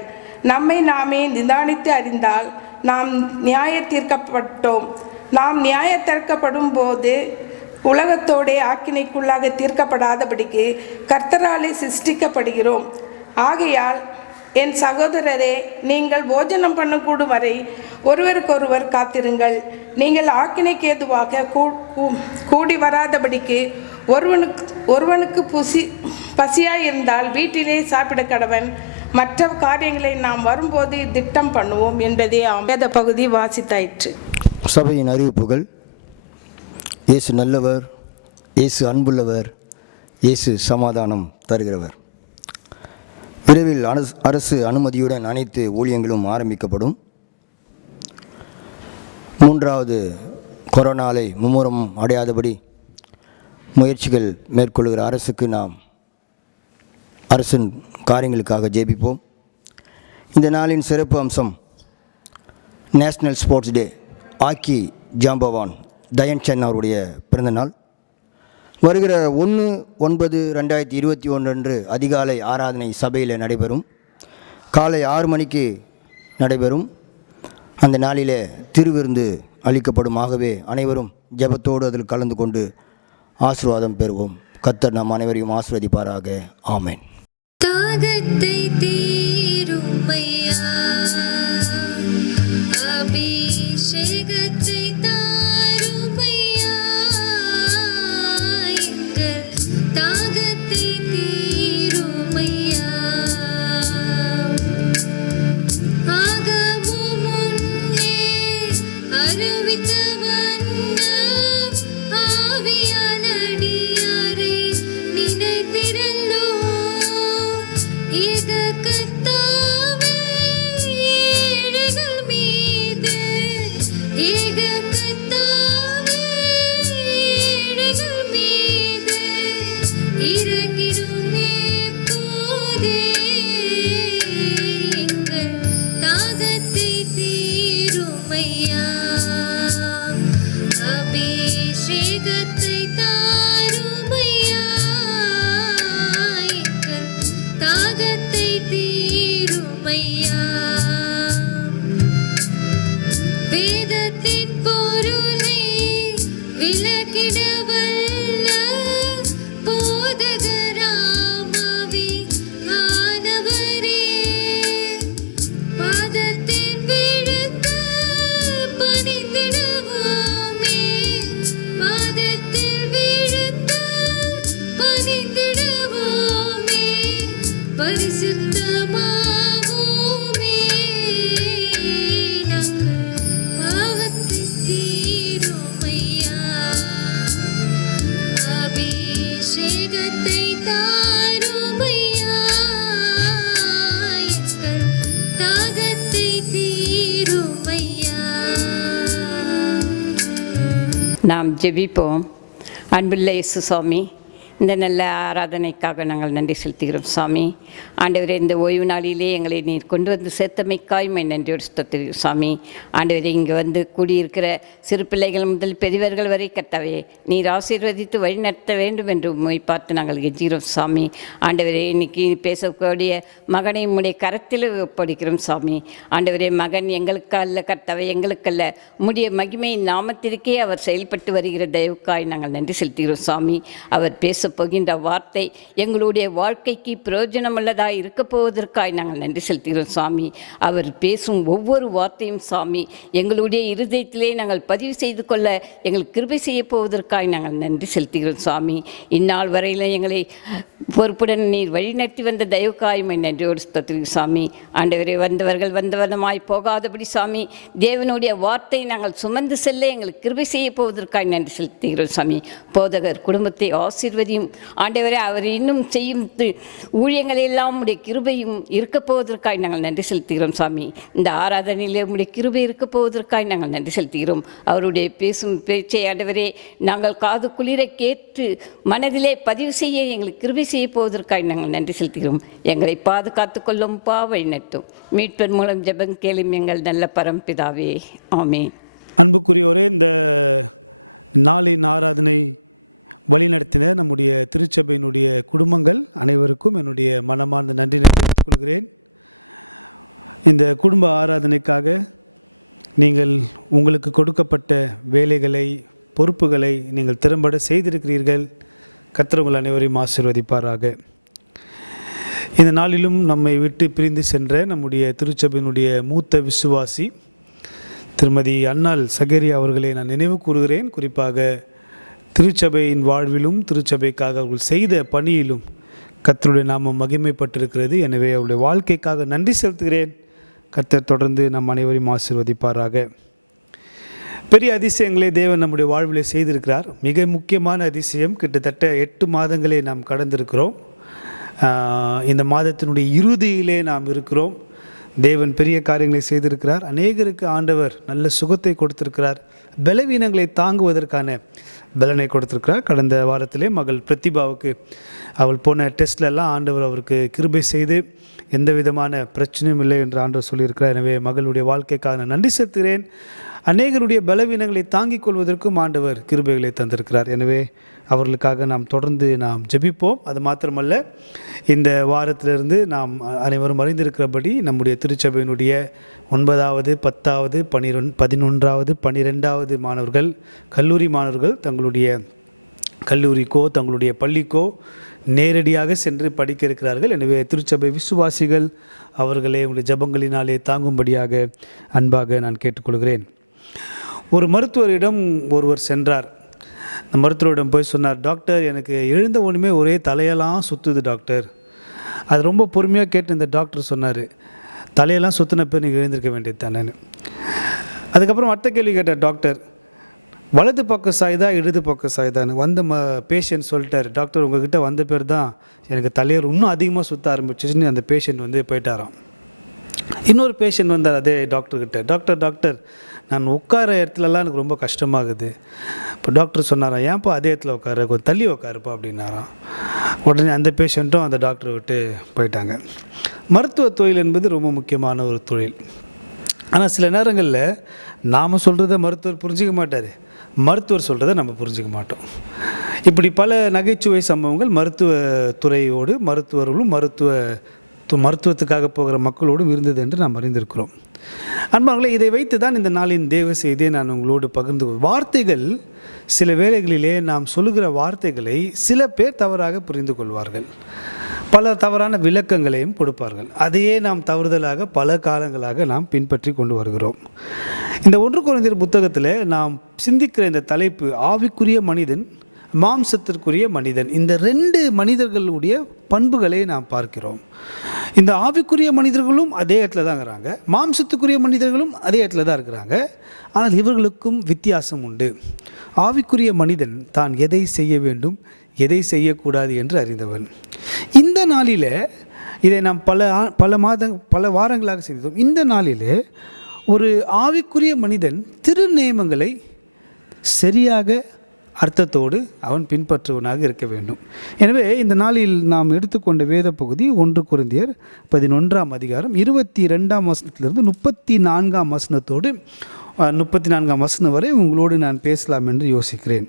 நம்மை நாமே நிதானித்து அறிந்தால் நாம் நியாய தீர்க்கப்பட்டோம். நாம் நியாய தீர்க்கப்படும் போது உலகத்தோடே ஆக்கினைக்குள்ளாக தீர்க்கப்படாதபடிக்கு கர்த்தராலே சிருஷ்டிக்கப்படுகிறோம். ஆகையால் என் சகோதரரே, நீங்கள் போஜனம் பண்ணக்கூடும் வரை ஒருவருக்கொருவர் காத்திருங்கள். நீங்கள் ஆக்கினைக்கு ஏதுவாக கூடி வராதபடிக்கு ஒருவனுக்கு பசியாயிருந்தால் வீட்டிலே சாப்பிட கடவன். மற்ற காரியங்களை நாம் வரும்போது திட்டம் பண்ணுவோம் என்பதே வேத பகுதி வாசித்தாயிற்று. சபையின் அறிவிப்புகள். இயேசு நல்லவர், இயேசு அன்புள்ளவர், இயேசு சமாதானம் தருகிறவர். விரைவில் அரசு அனுமதியுடன் அனைத்து ஊழியங்களும் ஆரம்பிக்கப்படும். 3வது கொரோனாவை மும்முரம் அடையாதபடி முயற்சிகள் மேற்கொள்கிற அரசுக்கு நாம் அரசின் காரியங்களுக்காக ஜெபிப்போம். இந்த நாளின் சிறப்பு அம்சம் நேஷ்னல் ஸ்போர்ட்ஸ் டே. ஹாக்கி ஜாம்பவான் தயன் சந்த் அவருடைய பிறந்தநாள். வருகிற 1/9/2021 அன்று அதிகாலை ஆராதனை சபையில் நடைபெறும். காலை 6 மணிக்கு நடைபெறும். அந்த நாளிலே திருவிருந்து அளிக்கப்படும். ஆகவே அனைவரும் ஜெபத்தோடு அதில் கலந்து கொண்டு ஆசீர்வாதம் பெறுவோம். கர்த்தர் நம் அனைவரையும் ஆசீர்வதிப்பாராக. ஆமென். தாகத்தை தீருமையா, அபிஷேகத்தை தாருமையா, எங்கள் தாகத்தை தீருமையா. ஆகவும் முன்னே அறிவித்த வண்ணம் ஆவியால் அடியாரை நினைத்திருந்தோ. ஏக கர்த்தாவே ஏழைகள் மீது, ஏக கர்த்தாவே ஏழைகள் மீது இறங்கிடும் எப்போதே. எங்கள் தாகத்தை தீருமையா, அபிஷேகத்தை தாருமையா, எங்கள் தாகத்தை தீருமையா. வேதத்தின் பொருளை விளக்கிட வல்ல போதகராமாவே ஆனவரே, பாதத்தின் விழுந்து பணிந்திடுவோமே, பாதத்தில் விழுந்து பணிந்திடுவோமே, பரிசுத்தமாவோமே. நாங்கள் பாவத்தை தீருமையா, அபிஷேகத்தை தாருமையா, எங்கள் தாகத்தை தீருமையா. நாம் ஜெபிப்போம். அன்புள்ள இயேசு சுவாமி, இந்த நல்ல ஆராதனைக்காக நாங்கள் நன்றி செலுத்துகிறோம் சாமி. ஆண்டவரே, இந்த ஓய்வு நாளிலே எங்களை நீர் கொண்டு வந்து சேர்த்தமைக்காய் நன்றியோடு ஸ்தோத்திரிக்கிறோம் சாமி. ஆண்டவரே, இங்கே வந்து கூடியிருக்கிற சிறு பிள்ளைகள் முதல் பெரியவர்கள் வரை கர்த்தாவே நீர் ஆசீர்வதித்து வழிநடத்த வேண்டும் என்று உம்மை பார்த்து நாங்கள் கெஞ்சுகிறோம் சாமி. ஆண்டவரே, இன்னைக்கு பேசக்கூடிய மகனை உம்முடைய கரத்தில் ஒப்படைக்கிறோம் சாமி. ஆண்டவரே, மகன் எங்களுக்கல்ல கர்த்தாவே, எங்களுக்கல்ல உம்முடைய மகிமை நாமத்திற்கே அவர் செயல்பட்டு வருகிற தயவுக்காய் நாங்கள் நன்றி செலுத்துகிறோம் சாமி. அவர் பேசப்போகின்ற வார்த்தை எங்களுடைய வாழ்க்கைக்கு பிரயோஜனமுள்ளதாக இருக்க போவதற்காய் நாங்கள் நன்றி செலுத்துகிறோம் சாமி. அவர் பேசும் ஒவ்வொரு வார்த்தையும் சாமி எங்களுடைய இருதயத்திலே நாங்கள் பதிவு செய்து கொள்ள எங்களுக்கு கிருபை செய்ய போவதற்காய் நாங்கள் நன்றி செலுத்துகிறோம் சாமி. இந்நாள் வரையில் எங்களை பொறுப்புடன் நீர் வழிநடத்தி வந்த தயவுக்காய்மை நன்றியோடு ஸ்தோத்திரிக்கிறோம் சாமி. ஆண்டவரே, வந்தவர்கள் வந்தவனமாய் போகாதபடி சாமி தேவனுடைய வார்த்தை நாங்கள் சுமந்து செல்ல எங்களுக்கு கிருபை செய்ய போவதற்காக நன்றி செலுத்துகிறோம் சாமி. போதகர் குடும்பத்தை ஆசீர்வதியும் ஆண்டவரே, அவர் இன்னும் செய்யும் ஊழியங்களெல்லாம் உடைய கிருபையும் இருக்க போவதற்காக நாங்கள் நன்றி செலுத்துகிறோம் சாமி. இந்த ஆராதனையிலே உடைய கிருபை இருக்க போவதற்காக நாங்கள் நன்றி செலுத்துகிறோம். அவருடைய பேசும் பேச்சை ஆண்டவரே நாங்கள் காது குளிர கேட்டு மனதிலே பதிவு செய்ய எங்களுக்கு கிருபை செய்ய போவதற்காக நாங்கள் நன்றி செலுத்துகிறோம். எங்களை பாதுகாத்து கொள்ளும் வழி நடத்தும் மீட்பர் மூலம் ஜெபம் கேளும் எங்கள் நல்ல பரம்பிதாவே, ஆமென். அன்புக்குரியோரே, இந்த நாளின் ஆராதனை வழிநடத்தின நம்முடைய திருச்சபையினுடைய குடும்பங்கள் அனைவருக்கும் என்னுடைய மனமார்ந்த நன்றியை தெரிவித்துக் கொள்கிறேன். இந்த குடும்ப ஆராதனைக்காக நீங்கள் உங்களுக்கு கொடுக்கப்பட்ட வேலைகளை பொறுப்புகளை நீங்கள் திறம்பட செய்திருக்கிறீர்கள். கர்த்தர் உங்கள் அனைவரையும் ஆசீர்வதிப்பாராக. இந்த நாளிலும் நம்மை விட்டு பிரிந்து சென்ற நம்முடைய திருச்சபையினுடைய மூத்த விசுவாசி திருமதி அன்னாள் சகேரியா அவர்களை நான் நினைவு கூறுகிறேன். குறிப்பாக திருச்சபையின் வாழ்விலும் திருச்சபைக்காக அவர்கள் செய்த பணியிலும் கர்த்தருடைய நாமம் மகிமைப்பட்டிருக்கிறது. எனவே அவருடைய வாழ்க்கைக்காக நன்றி செலுத்துகிறேன். கர்த்தர் தொடர்ந்து நம் அனைவரையும் ஆசீர்வதிப்பாராக. பெரிய அதிசயங்களை தேவன் நம்முடைய வாழ்விலே செய்திருக்கிறார். மிக முக்கியமான அதிசயம், கிட்டத்தட்ட 8 மாதங்களே நாம் கடந்திருக்கிறோம். இந்த மாதத்தினுடைய இறுதியிலே நாம் இருக்கிறோம். தேவன் பெரிய காரியங்களை செய்திருக்கிறார். அநேகருக்கு ஆண்டவர் நல்ல சுகத்தை கொடுத்திருக்கிறார். பலவீனங்களை தாங்குவதற்கான பலனை கொடுத்திருக்கிறார். கடந்த வாரத்திலே மகள் பிரதிபாவுக்கு அவள் போன டெஸ்ட்லெல்லாம் ஆண்டவர் அவருக்கு கிருபை செய்து எந்த விதமான பிரச்சனையும் இல்லை என்று ஆண்டவர் சொல்லியிருக்கிறார். எனவே மகளுடைய வாழ்க்கைக்காக நான் நன்றி செலுத்துகிறேன். அநேகருடைய பலவீனங்களை தாங்கிக் கொள்வதற்கும் ஆண்டவர் கிருபைகளை தந்திருக்கிறார். எனவே அவர்களுக்காக நாம் தொடர்ந்து நாம் ஜெபிப்போம். அது மாத்திரமல்ல, இந்த வாரத்திலிருந்து நாம் அனைவரும் அறிந்திருக்கிறபடி நம்முடைய திருச்சபையினுடைய 9வது 10வது 11வது 12வது மாணவர்கள், கல்லூரி மாணவர்கள் தங்களுடைய கல்லூரிக்கோ தங்களுடைய பள்ளிக்கோ நேரடியாக சென்று படிக்க இருக்கிறார்கள். எனவே திருச்சபை விசுவாசிகள் அவர்களை உங்களுடைய ஜபங்களினாலே தாங்கும்படியாக அன்பாக நான் கேட்டுக்கொள்கிறேன். ஒரு மருத்துவரிடம் ஒருவர் சென்றார். அந்த மருத்துவரிடம் போய் சொன்னார், டாக்டர், எனக்கு எழுந்த ஒன்றுமே ஒரே தலையெல்லாம் சுற்றுது டாக்டர். அது ரொம்ப பொறுமையாக கேட்டு இந்த டாக்டர் சொன்னார், தலையெல்லாம் சுற்றினப்போ நீங்கள் எழுந்திருக்க வேண்டியது தானேன்னு. அதுக்கப்புறம் அடுத்த கேள்வி கேட்டார் டாக்டர், வலது பக்கம் சாய்தா இடது பக்கம் சாய்தான்னு. வந்த பேஷண்ட் சொல்லிட்டார், டாக்டர் உங்ககிட்ட வந்த பேர் தான் எனக்கு தலையர் இன்னும் அதிகமாக சுற்ற ஆரம்பிச்சிச்சுன்னு அந்த பேஷண்ட் போயிட்டாராம். இன்னொரு பேஷண்ட் வந்தார் அதே டாக்டர்கிட்ட, டாக்டர் நான் உட்கார இடத்துலலாம் எனக்கு ரொம்ப கஷ்டமாகுது. இப்போ டாக்டர் சொன்னாராம், ஏன்ப்பா அதே இடத்துல உட்காரு, கொஞ்சம் தள்ளி உட்காருப்பா அப்படின்னாராம். உடனே அந்த பேஷண்ட்டும் அந்த டாக்டரை விட்டு போயிட்டாங்க. மருத்துவ தொழில் என்பது ரொம்ப முக்கியமான ஒரு தொழில். ஆனால் சில நேரங்களில் நாம் சொல்கிறத மருத்துவர் புரிஞ்சிக்க மாட்டார், மருத்துவர் சொல்கிறத நம்ம புரிஞ்சிக்க மாட்டோம். இப்படி பல நகைச்சுவை சம்பவங்கள் மருத்துவத்துறையோடு மருத்துவர்களும் மருத்துவத்துக்காக போகிற மக்களோடும் இருந்தது என்று நாம் அறிந்திருக்கிறோம். அன்பார்களே, இதை வைத்து தான் இந்த நாளின் தேவ செய்தியை நான் உங்களோடு பகிர்ந்து வார்த்தைகள் சில வேளைகளிலே நாம் சொல்லுகிற வார்த்தைகளை சில பேர் தவறாக புரிந்து கொள்வார்கள், பல தவறான விளக்கங்களையும் கொடுப்பார்கள். அதையே நாம் தவறுதலாக பல காலங்களாக நாம் பின்பற்றி கொண்டு வருகிறோம். இந்த 1 கொரிந்தியர் புத்தகத்தில் நாம் சிந்திக்கிற இந்த தலைப்பு ஆவிக்குரிய மனிதன், மாம்சத்திற்குரிய மனிதன். இந்த 2 மனிதர்களுடைய பண்புகளை நாம் பார்க்கிறோம். இந்த ஆவிக்குரிய மனிதர்களும் அதே இடத்துல தான் இருக்கிறாங்க, மாம்சத்துக்குரிய மனிதர்களும் அதே இடத்துல தான் இருக்கிறாங்க. ஆனால் இவர்களுக்கும் வித்தியாசம் உண்டு. ஆவிக்குரிய மனிதன் தான் எதை செய்ய வேண்டும் எதை செய்யக்கூடாது என்று அறிந்தவன். இந்த நாளில் இதை நாம் பல வாரங்களாக செய்தோம். இந்த நாளில் ஒரு ஆவிக்குரிய மனிதன் திருநியமங்களை சரியாக அர்த்தத்தோடு அவன் பின்பற்றுவனாக இருக்க வேண்டும். எனவே இந்த நாளில் நாம் எடுத்துக்கொண்ட வேத பகுதி 1 கொரிந்தியர் 11ஆம் அதிகாரம் 22ஆம் வசனத்திலிருந்து 34ஆம் வசனத்தோடு 34ஆம் வசனம் வரை உங்களோடு நான் பேசலாம் என்று யோசிக்கிறேன்.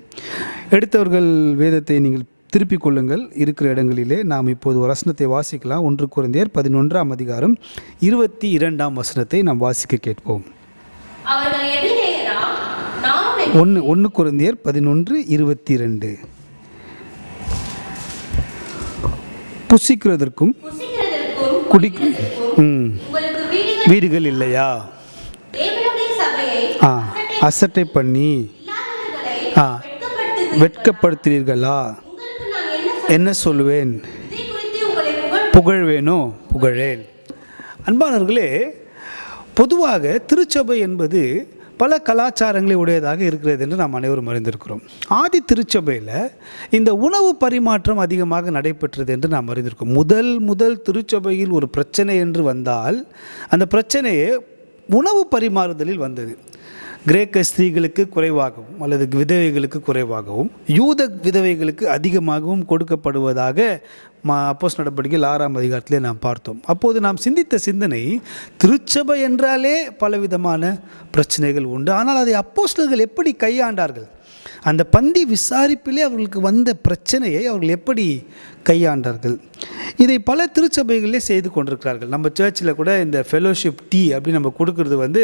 எடுத்தவர்கள் வேதத்தை நீங்கள் திருப்பிக் கொள்ளுங்கள். இருக்கிற இடங்களிலே நாம் இப்போது ஒரு வசனத்தை வாசிக்கலாம். 1 கொரிந்தியர் 11ஆம் அதிகாரம் 22ஆம் வசனத்தை நாம் வாசிக்க கேட்போம். 1 கொரிந்தியர் 11:22. புசிக்கிறதற்கும் வீடுகள் இல்லையா? அசட்டை பண்ணி வெட்கப்படுத்துகிறீர்களா? என்ன சொல்லுவேன்? புகழ்வேனோ? புகழேன். அன்பானவர்களே, பொதுவாக திருச்சபை என்பது பல கலாச்சாரங்களை உடையதாக இருக்கிறது என்று நாம் அனைவரும் அறிந்திருக்கிறோம். ஆதி திருச்சபையில் இந்த உணவு பரிமாற்றம் அதிகமாக நடைபெற்றது என்று நாம் அறிந்திருக்கோம். முதல் திருச்சபையில் ஒரு பிரச்சனை என்று வந்தால் அந்த பிரச்சனையே உணவு பரிமாறுதலில் வந்தது. கிரேக்க ஸ்திரீகளுக்கு குறைவாகவும் அல்லது விதவைகளுக்கு குறைவாகவும் யூத விதவைகளுக்கு அதிகமாகவும் கொடுக்கப்படுவதாக அப்போஸ்தலர் நடபடிகள் 6ஆம் அதிகாரத்திலே நாம் பார்த்தோம். அப்போது நாம் சிந்தித்த சிந்தனை, திருச்சபை என்றாலே பலவிதமான பிரச்சனைகள் உண்டு, ஆனால் அதை அப்போஸ்தலர்கள் எப்படி கையாண்டார்கள்? அந்த பந்தி விசாரிப்பிலே அவர்களுக்கு வந்த பிரச்சனையை அவர்கள் எப்படி கையாண்டார்கள்? இதை பல திருச்சபைகளிலே செய்து கொண்டிருக்கிறார்கள். நம்ம சர்ச்சில் கூட இந்த ஃபெலோஷிப் டீ அப்படி நம்ம கொடுக்கறது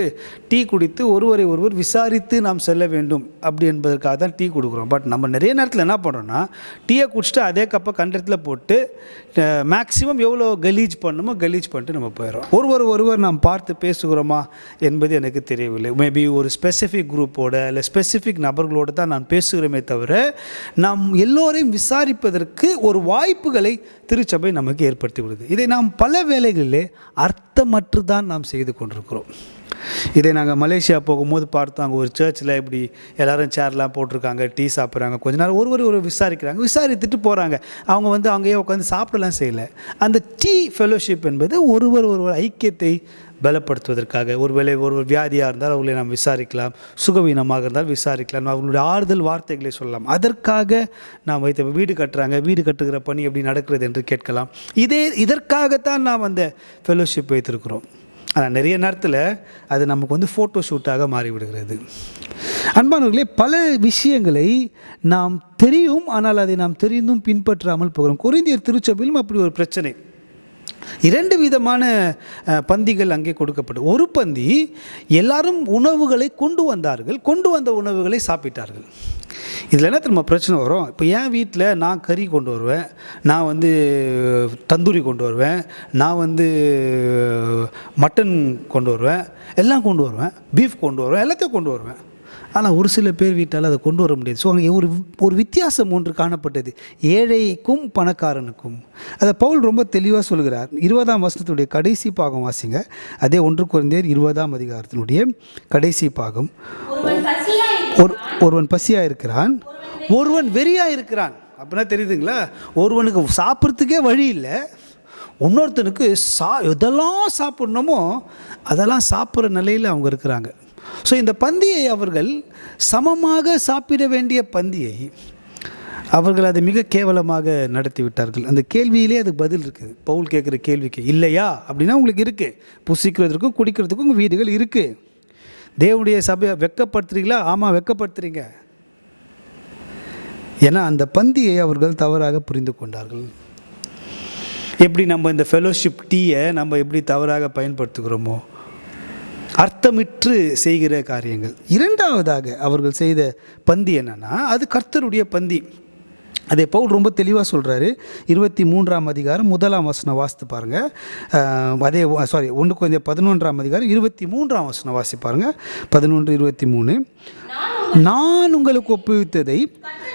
டீ குடித்து ஒருவரை ஒருவர் விசாரித்து நாம் செல்ல வேண்டும் அப்படி என்பதற்காக தான் டீ கொடுக்குறோம். பட் நம்ம நிறைய நேரத்தில் என்ன பண்ணுறோன்னா, டீயை குடிச்சிட்டு அதே கப்பை கண்டத்தில் போட்டு மேக்ஸிமம் எவ்வளோ கலீஜ் பண்ணணுமோ கலீஜ் பண்ணிட்டு நம்ம போயிடுறோம். ஒருவர் நாம் பார்த்து பேசுகிறோமா என்பது எனக்கு தெரியவில்லை. மேபி ஒரு ஸ்பெசிஃபிக் குரூப்போட இல்லை ஸ்பெசிஃபிக் நபர்களோடு தான் நான் பேசுகிறோமே தவிர நாம் எல்லோரையும் விசாரிப்பதற்கு ஒரு வாய்ப்புகளை திருச்சபை நமக்கு ஏற்படுத்தி விடுது. இதை நாம் பல வேளைகளிலே அர்த்தமற்று தான் நாம் செய்து கொண்டிருக்கிறோம். இதை நாங்கள் மலேசியா போகும்போது பார்த்தோம். அங்கே ஒரு சர்ச்சில் இப்படி எல்லோரும் சேர்லாம் போட்டிருக்காங்க, டீ சாப்பிட்றாங்க. கொஞ்ச நேரம் ஒரு விசாரிக்கிறாங்க, விசாரித்துட்டு போகிறாங்க. அவங்க அங்கேயே உட்காந்து சாப்பிடலாம் செய்யலை. அந்த டீ ஃபெலோஷிப் என்பது ஒருவர் ஐக்கியத்தை பலப்படுத்துவதற்காக, ஒருவர் வியாதியாக இருந்தால் அவர்களை நாம் விசாரிக்கலாம், சுகவீனமாக இருந்தால் விசாரிக்கலாம், அவர்களுடைய ஆறுதல் வார்த்தைகளை சொல்லலாம். அதற்காக நாம் வைத்த வீடு கட்டுறாங்க, வீடு கட்டுகிற பணி எப்படி நடக்கிறது என்று கேட்கலாம். இதற்காகத்தான் நாம் அந்த ஃபெலோஷிப் வைத்திருக்கிறோம். ஆனால் நிறைய நேரத்தில் அது நமக்கு ஃபோட்டோ ஷூட்டாக மாறிவிடுகிறது. அன்பானவர்களே, பல விஷயங்களை நாம் தெரியும், ஆனால் அதை நாம் தெரிந்தும் பின்பற்றாமல் போகிறோம். கொரிந்தியர் திருச்சபையிலும் அப்படி ஒரு பிரச்சனை. 2 விதமான பந்திகள் அங்கே கொடுக்கப்படும். ஒரு பந்தி எல்லாரும் உணவுகளை கொண்டு வந்தார்கள், கொண்டு வந்த உணவுகளை சாப்பிட்டார்கள். இதில் என்ன திரும்ப பிரச்சனை வரும்? இப்போ என் வீட்டில் நான் கறி கொண்டு வருவேன், நான் தந்தூரி கொண்டு வருவேன், நான் மட்டன் கொண்டு வருவேன், எல்லாம் கொண்டு வருவேன், பீஃப் கொண்டு வருவேன், எல்லாத்தையும் கொண்டு வருவேன். ஆனால் ஒரு சில பேர் வீட்டால் அதை கொண்டு வர முடியாது. ஸோ அங்கே ஒரு வித்தியாசம் ஒன்று காணப்பட்டது, ஏழைக்கும் பணக்காரனுக்கும். அதை பவுல் ரொம்ப தெளிவாக சொல்கிறார். 20ஆம் வசனத்துடைய கடைசி பாகம் வாசிங்க. அதே 1 கொரிந்தியர் 20ஆம் அதிகாரத்தினுடைய கடைசி பாகம். ஒருவன் பசியாக இருக்கிறான், ஒருவன் வெறியாக இருக்கிறான். அப்படின்னா தெரியுதுங்களா? ஒருவனுக்கு சாப்பிட்றதுக்கே வழி இல்லை, இன்னொருத்தனுக்கு எதெல்லாம் சாப்பிட்ணுமோ அதெல்லாம் சாப்பிட்ற நிலையில் அவங்க இருக்கிறாங்க. ஸோ இந்த பந்தியை அவர்கள் சமமாக சாப்பிட வேண்டிய பந்தியை அவர்கள் அதை மிக கேவலமாக நடத்தி விட்டார்கள். அந்த கேள்வியிலே அதுக்கு பதில் இருக்குது. பவுல் கேட்குற கேள்விக்கு இல்லையா அப்படின்னா உங்களுக்கு இருக்குது. புசிக்கிறதுக்கும் குடிக்கிறதுக்கும் உங்கள் வீடுகள் இருக்குது. தேவனுடைய சபையை வெட்கப்படுத்துறீங்களா? ஆமாம், வெட்கப்படுத்துறீங்க. ஏன்னா அந்த பந்தியை அவர்கள் தவறாக புரிந்து கொண்டார்கள். எப்படி நம்ம இந்த ஃபெலோஷிப் டீயை நம்ம எப்படி தவறாக பயன்படுத்துகிறோமோ, அர்த்தமிற்று செய்கிற காரியங்கள். 2வதாக அவர்கள் செய்த பந்தி என்னன்னா, அது கர்த்தருடைய பந்தி. அதே பவுல் ரொம்ப தெளிவாக சொல்கிறாரு. 23ஆம் அதிகாரம் 1ஆம் வசனம் வாசித்து பாருங்கள். 1 கொரிந்தியர் 11ஆம் அதிகாரம் 23ஆம் வசனம் வாசி பாருங்கள். 11:23. நான் உங்களுக்கு ஒப்புவித்ததை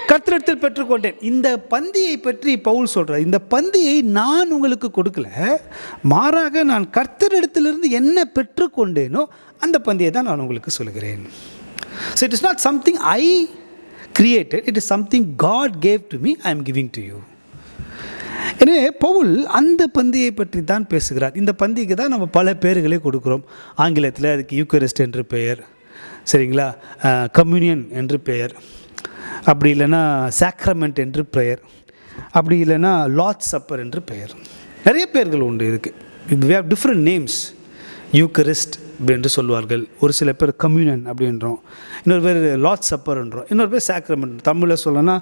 கர்த்தரிடத்தில் பெற்றுக்கொண்டேன். இந்த பந்தியை பற்றி பவுல் சொல்கிறார். இந்த பந்தியை நான் உங்களுக்கு கொடுக்கல, மாறாக நான் கர்த்தரிடத்திலிருந்து என்ன பெற்றுக்கொண்டேனோ அந்த பந்தியை தான் நான் உங்களுக்கு சொல்கிறேன். So it is not something I created, it is something God gave to me, I am giving to you. எனவே பவுல் அந்த பந்தியை பற்றி தான் பேசுகிறார். இந்த பந்திக்கு தான் நம்ம பல பேர்களை கொடுக்குறோம். ஆங்கிலத்தில் அதுக்கு யூக்கரிஸ்ட் என்று பெயர், சரிங்களா, கம்யூனியன் என்று பெயர். அப்படி இல்லைன்னா சாக்ரமெண்ட் என்று பெயர், அப்படி இல்லைன்னா லார்ட் சப்பர் என்று பெயர். நிறைய பெயர்கள் உண்டு இதுக்கு. We have different names. Eucharist என்று சொல்வார்கள், ஒரு சில பேர் கம்யூனியன் அப்படின்றோம், இன்னொரு பேர் லார்ட் சப்பர்ன்றோம், இன்னொரு பேர் சாக்ரமெண்ட். தமிழில் சொல்லணும்னா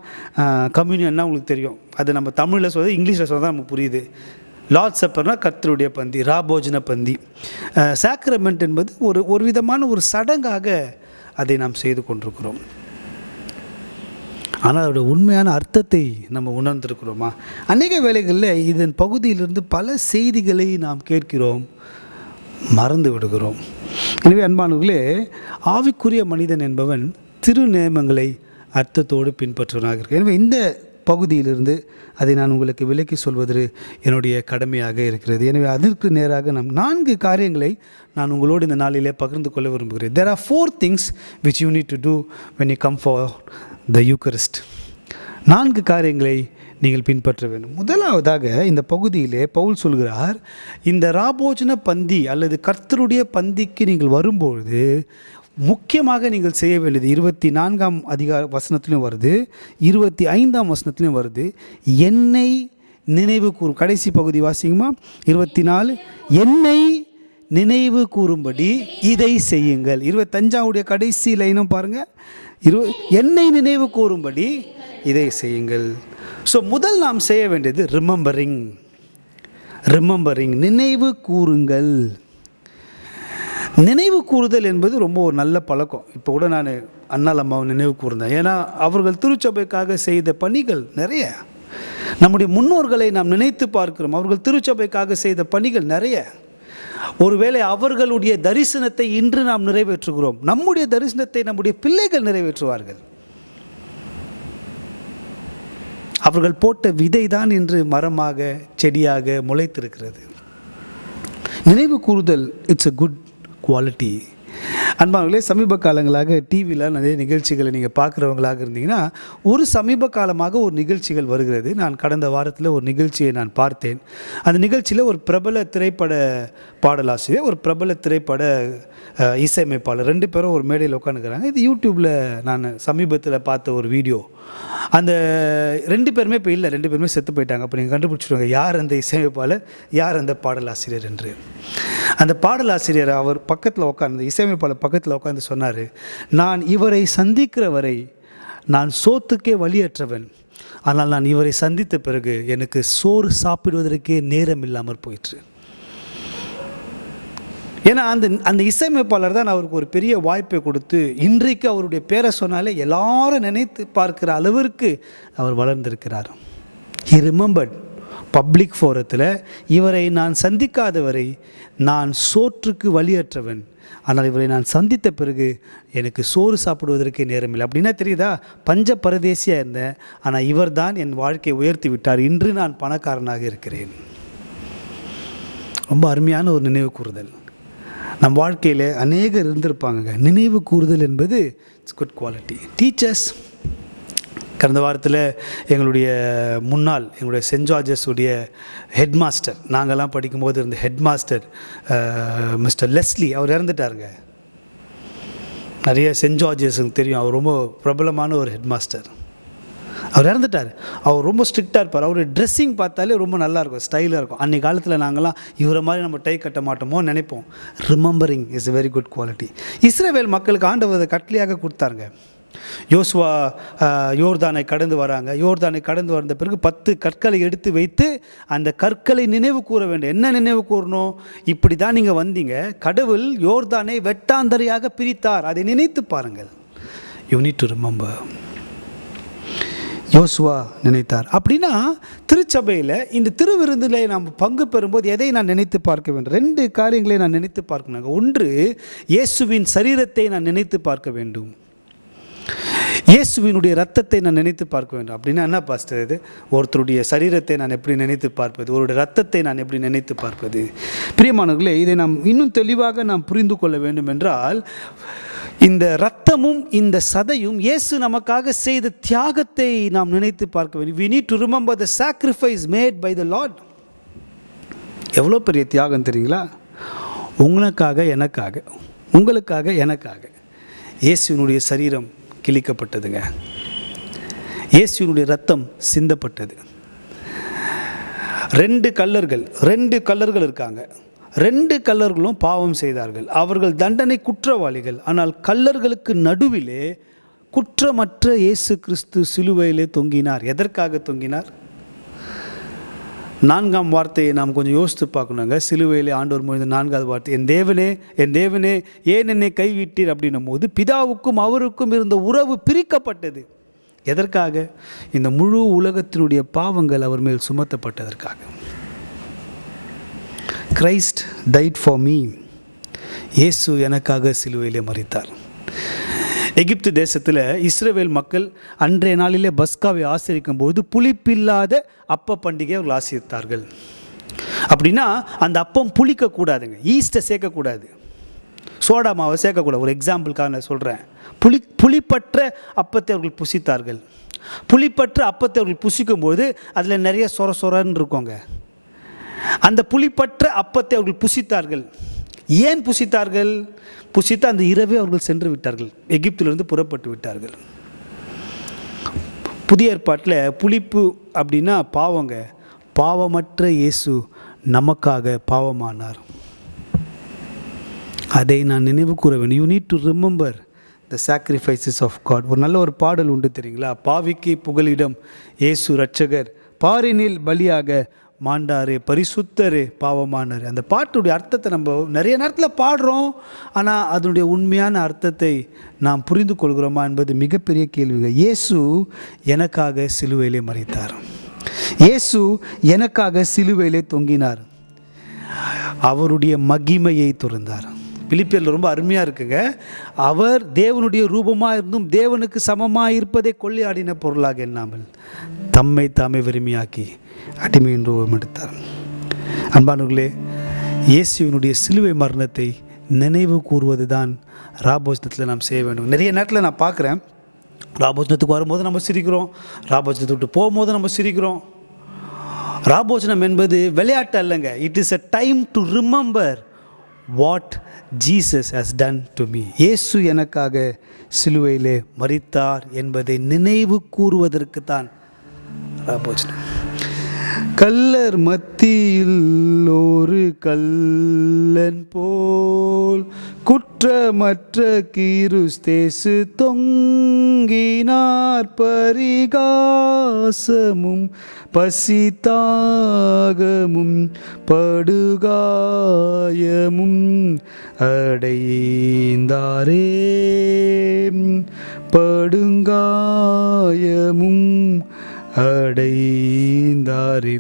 கம்யூனியன்னா உங்களுக்கு தெரியும், அது நம்ம தமிழில் சொல்கிறது இங்கிலீஷில் சொல்ல தான் நமக்கு புரியுது. லார்ட் சப்பர்னா கர்த்தருடைய பந்தி, ராபோஜன பந்தி. சாக்ரமெண்ட் என்பது ஒரு விதமான ஒரு சடங்காக அதை நாம் செய்து கொண்டிருக்கிறோம். ஆனால் அதோட உண்மையான அர்த்தத்தை நம்ம உணர்ந்திருக்கிறோமா? அநேக வேளைகளில் இதன் பகுதியிலிருந்து பல செய்திகளை நாம் கேட்கிறோம், மறந்து விடுகிறோம். எனவே அன்பானவர்களே, ஆவிக்குரிய மனிதன் என்பவன் திருநியமங்களை அர்த்தத்தோடு பின்பற்றுவனாக இருக்கு. எனவே இந்த பகுதியிலிருந்து அதை நான் உங்களுக்கு விளக்கி சொல்வது என்னுடைய கடமையாக இருக்கிறது. எனவே அதற்கு நேராக நாம் 4 காரியங்களை நான் உங்களோடு இந்த நாளிலே பகிர்ந்து கொள்ள விரும்புகிறேன். There are 4 things which you need to do when you come for the Eucharist. 4 காரியங்களை நீங்கள் பின்பற்ற வேண்டும். முதலாவதாக இந்த பகுதியிலே பவுல் சொல்கிறார், இந்த ராபோஜன பந்தி அல்லது கர்த்தருடைய பந்திக்கு நீங்கள் வரும்பொழுது முக்கியமாக நீங்கள் செய்ய வேண்டியது 24ஆம் வசனத்திலும் வருது, 25ஆம் வசனத்திலும் வருது, என்னை நினைவு கூறும். கடைசி பகுதி வாசிங்கம்மா, 24, என்னை நினைவு கூறும்படி இதை செய்யுங்கள். 25ஆவுடைய கடைசி லைனும் பாருங்கள், என்னை நினைவு கூறும்படி இதை செய்யுங்கள். ஸோ முதல் நாம் செய்ய வேண்டியது ரிமெம்பரிங், நினைவு கூறுங்கள். நினைவு கூறுதல் என்பது ரொம்ப ஒரு நல்ல பழக்கம். இப்போ கூட நான் அண்ணால் அம்மாவை நினைவு கூர்ந்தேன். ஏன்னா அவர்கள் திருச்சபைக்காக செய்த பணிகள் நிறைய. நம்முடைய முன்னோர்களை நாம் நினைத்து பார்க்கிறோம், அவர்கள் திருச்சபைக்காக செய்த பணிகள் நிறைய. ஒருவேளை அவர்களுடைய தரிசனத்தை இன்று நாம் நிறைவேற்றுகிறோம், நம்முடைய தரிசனத்தை நம்முடைய பிள்ளைகள் நிறைவேற்றுவார்கள். அவர்கள் போட்ட விதை தான் இன்று மரமாக செடியாக முளைத்திருக்கிறது. நினைவு கூறுதல் இட்ஸ் a குட் குவாலிட்டி. அன்பானவர்களே, சமீப காலங்களாக டிவியில் நிறைய நிகழ்ச்சிகளை நீங்கள் பார்க்குறவங்களாக இருந்தீங்கன்னா, ஒரு சமீப காலமாக ஒரு நிகழ்ச்சிகள் வருகிறது. நான் கடந்த வாரத்தில் ஒரு நிகழ்ச்சியை நான் பார்த்தேன். அந்த நிகழ்ச்சியில் ஒரு பிரபல திரைப்பட பாடலாசிரியர், ஒரு பிரபல திரைப்பட இசையமைப்பாளர் 2 பேரும் ஒரு மேடையில் உட்காந்துக்கிறாங்க. இது யூடியூப்பில் நான் சமீபத்தில் பார்த்த ஒரு வீடியோ. அந்த 2 பேருமே இப்போ இல்லை, 2 பேருமே செத்து போயிட்டாங்க. அப்போ நீங்கள் கண்டுபிடிச்சிடுவாங்க யார் அந்த இசையமைப்பாளர், யார் அந்த பாடலாசிரியர் என்று. அந்த பாடலாசிரியர் அவர் பக்கத்தில் உட்காந்து, இசையமைப்பாளர் பக்கத்தில் உட்காந்து சொன்னார், நான் இவரை சந்திக்கிற வரை நான் சோத்துக்கே வழியற்றவன், ஆனால் நான் இவரை சந்தித்த பிறகு எனக்கு சோறு சாப்பிடுவதற்கே நேரம் இல்லாமல் போயிற்று. ஏன்னா அந்த இசையமைப்பாளர் தான் அவருக்கு ஒரு பெரிய வாய்ப்பை கொடுத்து இன்றைக்கு அவருடைய பேரை சொன்னாலே எல்லாரும் நினைத்து பார்க்கிற அளவிற்கு அவர் வளர்ந்திருக்கிறார். ஹி ரிமெம்பர்ட் பப்ளிக் ஃபோரத்தில், இவரை நான் சந்திக்காதவரை நான் சோற்றுக்கு வழியற்றவன், ஆனால் இவரை நான் சந்தித்த பிறகு எனக்கு சோறு சாப்பிடுவதற்கே நேரமில்லை. அப்படின்னா தெரியுதா, பஞ்ச பரதேசியாக இருந்தேன், ஆனால் இவர் தான் என் வாழ்க்கையை உயர்த்தி விட்டார், இன்று நான் பணக்காரனாக இருக்கிறேன். ரொம்ப அருமையான ஒரு நினைவு கூறுதல். நம் வாழ்க்கையில் அநேகர் இருந்திருப்பாங்க. நினைவு கூறுதல் என்பது இட்ஸ் குட் குவாலிட்டி. டீச்சர்ஸ், கடந்த வாரத்தில் எங்களுடைய சென்ட் ஜார்ஜஸ் உடைய ஹெட் மாஸ்டர், நாங்கள்லாம் படிக்கும்போது இருந்த ஹெட் மாஸ்டர் மிஸ்டர் லெஸ்லி, அவர் இறந்துட்டாருங்க. நிறைய சென்ட் ஜார்ஜஸுக்கு தெரியும், அவர் ரொம்ப பிரபலமான ஒரு ஹெட் மாஸ்டர். அவர் இறந்துட்டார். அவர் ரொம்ப ஸ்ட்ரிக்டாக இருப்பார். அவருடைய ட்ரெஸ்ஸிங் பார்த்தாலே ரொம்ப நல்லாயிருக்கும், ஸ்டைலாக இருக்கும். அன்றைக்கு காலத்தில் நாங்கள்லாம் இவரை மாதிரி நம்ம டை கட்ட மாட்டோமோ நினைப்போம். Remembering is a very good quality. Israel மக்களுக்கு ஆண்டவர் கட்டளையாக கொடுத்தாருங்க. யோசுவா யோர்தானை கடந்து வராங்க. யோர்தானை கடந்து வந்த பிறகு 10 கற்களை எடுத்து வைத்து அந்த கற்களை நினைவு கூற வேண்டும். என்ன நினைவு கூறணும்? இப்படி தான் நீங்கள் வந்தீங்க, கடவுள் யோர்தானை வெட்டாந்தரையாக பிரித்தார், அதை நினைத்து பாருங்கள். You need to remember. யோசுவா நினைத்தார். அப்படின்னா திருச்சபையில் இந்த திருவிருந்தில் நாம் பங்கு பெறும்போது எதை நான் நினைத்து பார்க்க வேண்டும்? 2 காரியங்களை நான் நினைத்து பார்க்கணும். ஒன்று, இயேசுவின் சரீரத்தை நான் நினைத்து பார்க்க வேண்டும், இயேசுவினுடைய ரத்தத்தை நான் நினைத்து பார்க்க வேண்டும். அப்படின்னா என்ன பாஸ்டர் இது? ஒருத்தருடைய சரீரத்தை நான் எப்படி நினைத்து பார்ப்பது, ஒருடைய ரத்தத்தை நான் எப்படி நினைத்து பார்ப்பது? பிரியமானவர்களே, இதை நாம் இன்னும் தெளிவாக நாம் புரிந்து கொள்ள வேண்டும் என்றால், இந்த இரத்தமும் இந்த சதையும் இயேசு நமக்காக செய்த தியாகத்தை நாம் நினைத்து பார்க்க வேண்டும். We need to remember the sacrifice made by the Lord. எவ்வளோ பெரிய தியாகம் தெரியுங்களா? உங்களுக்காக எனக்காக இயேசுவினுடைய சரீரம் கிழிக்கப்பட்டதுங்க. இயேசுவினுடைய ரத்தம் சிந்தப்பட்டது. ரெண்டு கள்ளர்கள் இருக்காங்க. 2 கள்ளர்களும் பாவம் செய்தார்கள். அவர்கள் தண்டனை குற்றவாளிகள். ஆனால் கள்ளர்களுக்கு நடுவிலே குற்றமற்ற இயேசு கிறிஸ்து சிலுவையிலே தொங்கினார். எதற்காக தொங்கினார்? 4ஆம் வார்த்தையை நாம் கொஞ்சம் யோசித்து பார்க்கணுங்க. சிலுவையிலே ஆண்டவர் மொழிந்த 4வது வார்த்தை, என் தேவனே ஏன் என்னை கைவிட்டீர் அப்படின்னும் போது பிதாவுக்கும் அவருக்கும் இருந்த உறவு பிரிக்கப்பட்டது. எதற்காக? இந்த முழு உலகத்தினுடைய பாவங்கள் அவர் மேல் சுமத்தப்பட்டதற்காக. Christ died for me. இயேசு எனக்காக சிலுவையிலே மரித்தார். எகிப்து தேசத்தில் இஸ்ரவேல் மக்கள் அன்றைய நாளிலே பஸ்காவை ஆசரிக்கும் போது புளிப்பில்லாத அப்ப பண்டிகை அவர்கள் ஆசரித்தார்கள். அப்படின்னா அந்த அப்பம் புளிக்கக்கூடாதுங்க, ஈஸ்ட்டை சேர்க்கக்கூடாது, சோடா மாவை சேர்க்கக்கூடாது. ஒரு எக்ஸாம்பிளுக்காக நான் சொல்கிறேன். புளிப்பற்ற அப்பத்தை அவர்கள் புசித்தார்கள். புளிப்பற்ற அப்பத்தை அவர்கள் புசிக்கும்போது அதில் நிறைய சொரன்னு இருக்குங்க. அந்த புளிப்பற்ற அப்பத்தை அவர்கள் புசித்தார்கள். ஏன் புசித்தார்கள்? புசித்து அந்த இரவே அவர்கள் சென்று விட்டார்கள், எகிப்திலிருந்து புறப்பட்டு விட்டார்கள். புதிய ஏற்பாட்டில் புளிப்பு அப்படின்னா பாவங்க. பாவமற்ற இயேசு நமக்காக பாவமானார். அதை நான் நினைவு கூற வேண்டும். You need to remember the sacrifices of God. ஒரு நல்ல ஒரு பாடல் உண்டு தெரியுங்களா? பாவிக்கு புகலிடம் இயேசு ரட்சகர், பாரினில் பலியாக மாண்டாரு, பரிசுத்தரு, பாவமானார். அந்த பாட்டுடைய அர்த்தத்தை நம்ம நிறைய நேரத்தில் பாடுறோம், ஆனால் அதனுடைய உண்மையான அர்த்தத்தை நாம் புரிந்து கொள்கிறோமா என்பது மிகப்பெரிய கேள்விங்க. இயேசு எனக்காக சிலுவையிலே மரித்தார். இயேசு எனக்காக சிலுவையிலே தொங்கினார். அவருடைய மகிமையை துறந்தார். பிலிப்பியரில் ரொம்ப அருமையாக இருக்குங்க. அவர் தேவனுடைய ரூபமாக இருந்தும் தேவனுக்கு சமமாக இருப்பதை கொள்ளையாடின பொருளாக எண்ணாமல் தம்மை தாமே வெறுமையாக்கி அடிமையின் ரூபம் எடுத்தார். அன்பானவர்களே, இயேசுவினுடைய சிலுவை மரணத்தை நினைவு கூறுவது தான் ராபோஜனத்தில் நாம் செய்ய வேண்டும். நிறைய நேரத்தில் நான் பார்க்குறேன், ராபோஜனத்துக்கு வரும்போது நம்ம சிரிக்கிறோம், ராபோஜனத்தை விட்டு போகும்போது நம்ம சிரிக்கிறோம். ராபோஜனம் என்பது விளையாட்டு அல்லங்க. It is a time to remember what Jesus has done to me. இயேசு எனக்காக சிலுவையிலே மரித்தார் என்பதை நினைவு கூறுவதற்கு தான் ராபோஜனம். கல்லர் மத்தியில் ஒரு கல்லன் போல் குற்றமற்ற கிறிஸ்தேசு தொங்கினார். பரிகாசமும் பசிதாகமும் படுகாயமும் அடைந்தாரே, படுகாயமும் அடைந்தாரே.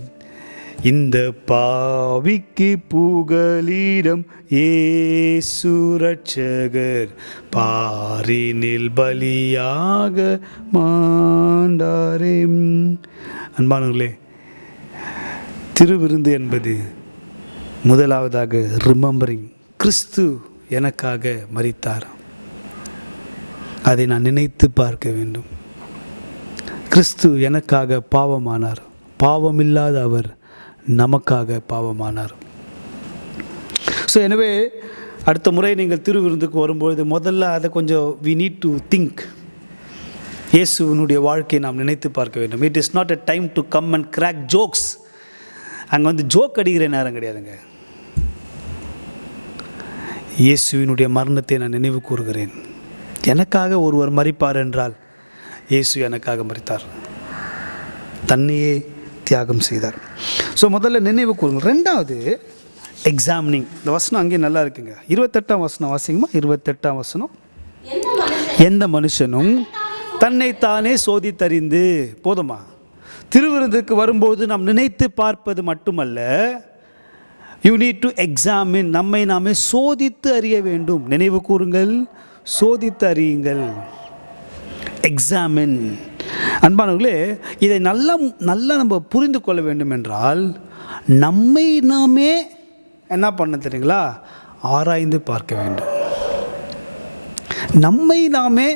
இந்த பாவிக்கு புகலிடம் இயேசு ரட்சகர், பாரினில் பலியாக மாண்டாரே. அன்பானவர்களே, திருவிருந்து என்பது முதலாவதாக ரிமெம்பரிங். கிறிஸ்து எனக்காக மரித்தார், அதை நான் நினைத்து பார்க்க வேண்டும். கிறிஸ்து எனக்காக பாவமானார், பாவமில்லாத அவர் நமக்காக பாவமானார். ஸோ எனவே அடுத்த முறை நீங்கள் திருவிருந்துக்கு வரும்பொழுது முதல்ல அதை கொஞ்சம் we need to think. இயேசுவினுடைய வாழ்க்கையை நாம் நினைத்து பார்க்க வேண்டும். It is not a time to come and crack jokes. அங்கே ஜோக் அடிக்கிற நேரம் கிடையாதுங்க. இயேசுவினுடைய மரணத்தை நான் நினைவு கூறுகிறேன். எனக்காக ஒருவர் மரிப்பார் என்றால் இயேசு எனக்காக மரித்தார், தன்னையே தியாகம் செய்தார். ஸோ முதல்ல நினைவு கூறுங்கள். ரெண்டாவது எக்ஸாமினிங். இந்த வசனம் அங்கேயே நல்லா இருக்குங்க. 28ஆம் வசனம் வாசிங்கம்மா. 28ஆம் வசனம், எந்த மனுஷனும் தன்னைத்தானே சோதித்தறிந்து. போதுமா? திருவிருந்துக்கு வரும்போது நாம் நினைத்து பார்ப்பது மட்டுமல்ல, யூ நீட் டு எக்ஸாமின். நம்மை நாமே சோதித்து அறிய வேண்டும். நினைவு கூறுங்கள், சோதித்து அறியுங்கள், எக்ஸாமின். அன்பானவர்களே, இதை நல்லா நம்ம புரிந்து கொள்ள வேண்டும் என்றால் நம்மை நாமே என்ன பண்ண தெரியுங்களா? ஆராய்ந்து பார்க்க வேண்டும். நம்மை நாமே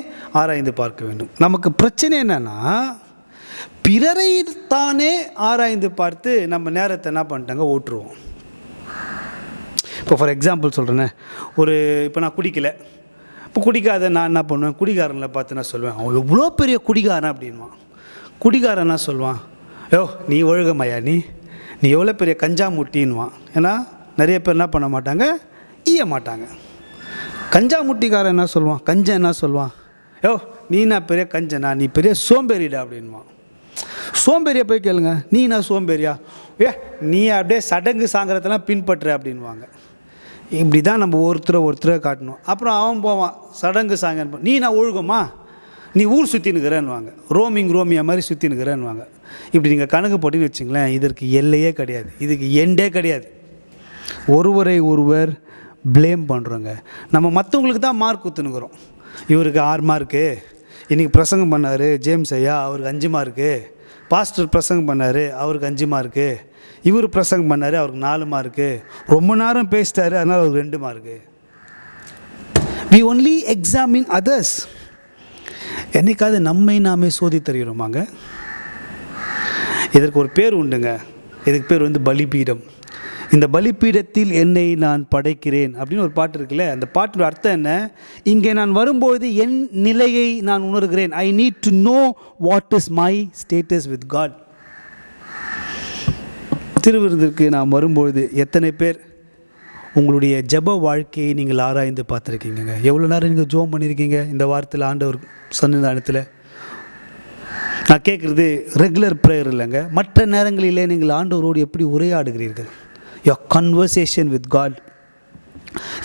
ஆராய்ந்து பார்க்க வேண்டும். நமக்கு பிரச்சனை என்னன்னா, பிறரை தானே ஆராய்ந்து பார்த்து நம்ம நேரத்தை என்ன பண்ணிட்டாங்க ஓட்டுருவோம். இப்போ ஃபார் எக்ஸாம்பிள் சொல்கிறேன்னே, இப்போ நான் குடிக்கலை. இப்போ குடிக்காத நான் என்ன பண்ணுவேன், குடிகாரனில் பார்த்து நான் சொல்லுவேன், அவன் எவ்வளோ பெரிய குடிகாரன் அப்படின்வான். குடிகாரன் என்ன சொல்லுவான், யோ நீ ஒழுகமையா, நீ எவ்வளோ பெரிய கஞ்சா முட்டின்வான். ஏன்னா நிறைய பேர் என்ன பண்ண மாட்டாங்க, ஈய மாட்டாங்க. கஞ்சா முட்டிக்காரன் என்ன சொல்லுவான், கஞ்சன் என்ன சொல்லுவான், யோ நீ நான் பெரிய கஞ்சனா, நீ பெரிய சோம்பேறிடா அப்படின்வான். சோம்பேறியை போய் கேளுங்க, நீ நான் சோம்பேறியா, நீ அப்படியே சடங்கு சாங்கரத்தெல்லாம் பின்பற்ற அப்படின்வாங்க. இப்படி தான் நம்ம ஒருத்தரை காட்டணும். அப்புறம் அவன் போவான் சடங்கு சாங்க, நீ நான் ஒழுகுமா, நீ ஊர் சுற்றினுக்கிறேன்னுவாங்க, ரோமியா மாதிரி சுற்றினுக்கிறேன்னுவாங்க. இப்படி நீங்கள் கணக்கு போட்டின்னு வச்சுங்களேன், இதற்கு எல்லையே கிடையாது, இதுக்கு எண்டே கிடையாது. ஒருவரை ஒருவர் ப்ளேம் பண்ணுறோங்க. நம்ம மற்றவங்களுக்கு தான் மார்க் ஊற்றுனுக்குறோம். இவருக்கு 6 மார்க்கு, இன்றைக்கி பிரசங்கம் பண்ணார் ஜேம்ஸ் ஐயா, அவருக்கு 5 மார்க்கு, பாஸ்டர் பிரசங்கம் பண்ணார் அவருக்கு 5 மார்க்கு, இவர் பிரசங்கம் பண்ணார் அவருக்கு 4 மார்க்கு, ரொம்ப நேரம் பேசிட்டாரு அதனால் அவருக்கு 2 mark. we only examine others. என்னைக்காவது நம்மை நாமே சோதித்தறிகிறோமாங்க? இதற்கு ஒரு பேர் உண்டுங்க. இதுக்கு பேர் வந்து பலிபீடம். இந்த பலிபீடத்தில் என்னை நான் படைக்கிறேன் அப்படின்னு ஒரு பாட்டு இருக்குல்ல, அந்த பாட்டோட அர்த்தம் என்ன, இங்கே நான் வரும்பொழுது என் நிலையை நான் உணர்கிறேன். I need to know what is my status with God. திருவிருந்திற்கு நாம் வரும்பொழுது எத்தனை பேர் உங்களுடைய ஜெப வாழ்க்கையை நீங்கள் ஆராய்ந்து பார்த்துருக்கீங்க? எவ்வளோ நேரம் நீங்கள் ஜெபம் பண்ணியிருக்கீங்க இந்த வாரத்தில் ஆண்டவர் சன்னிதானத்தில்? நான் கேட்குறது ரெகுலர் ப்ரேயர் இல்லைங்க, மற்ற நேரங்களிலே நீங்கள் ஆண்டவரோடு எப்படி உரையாடுகிறீர்கள்? your conversation with God.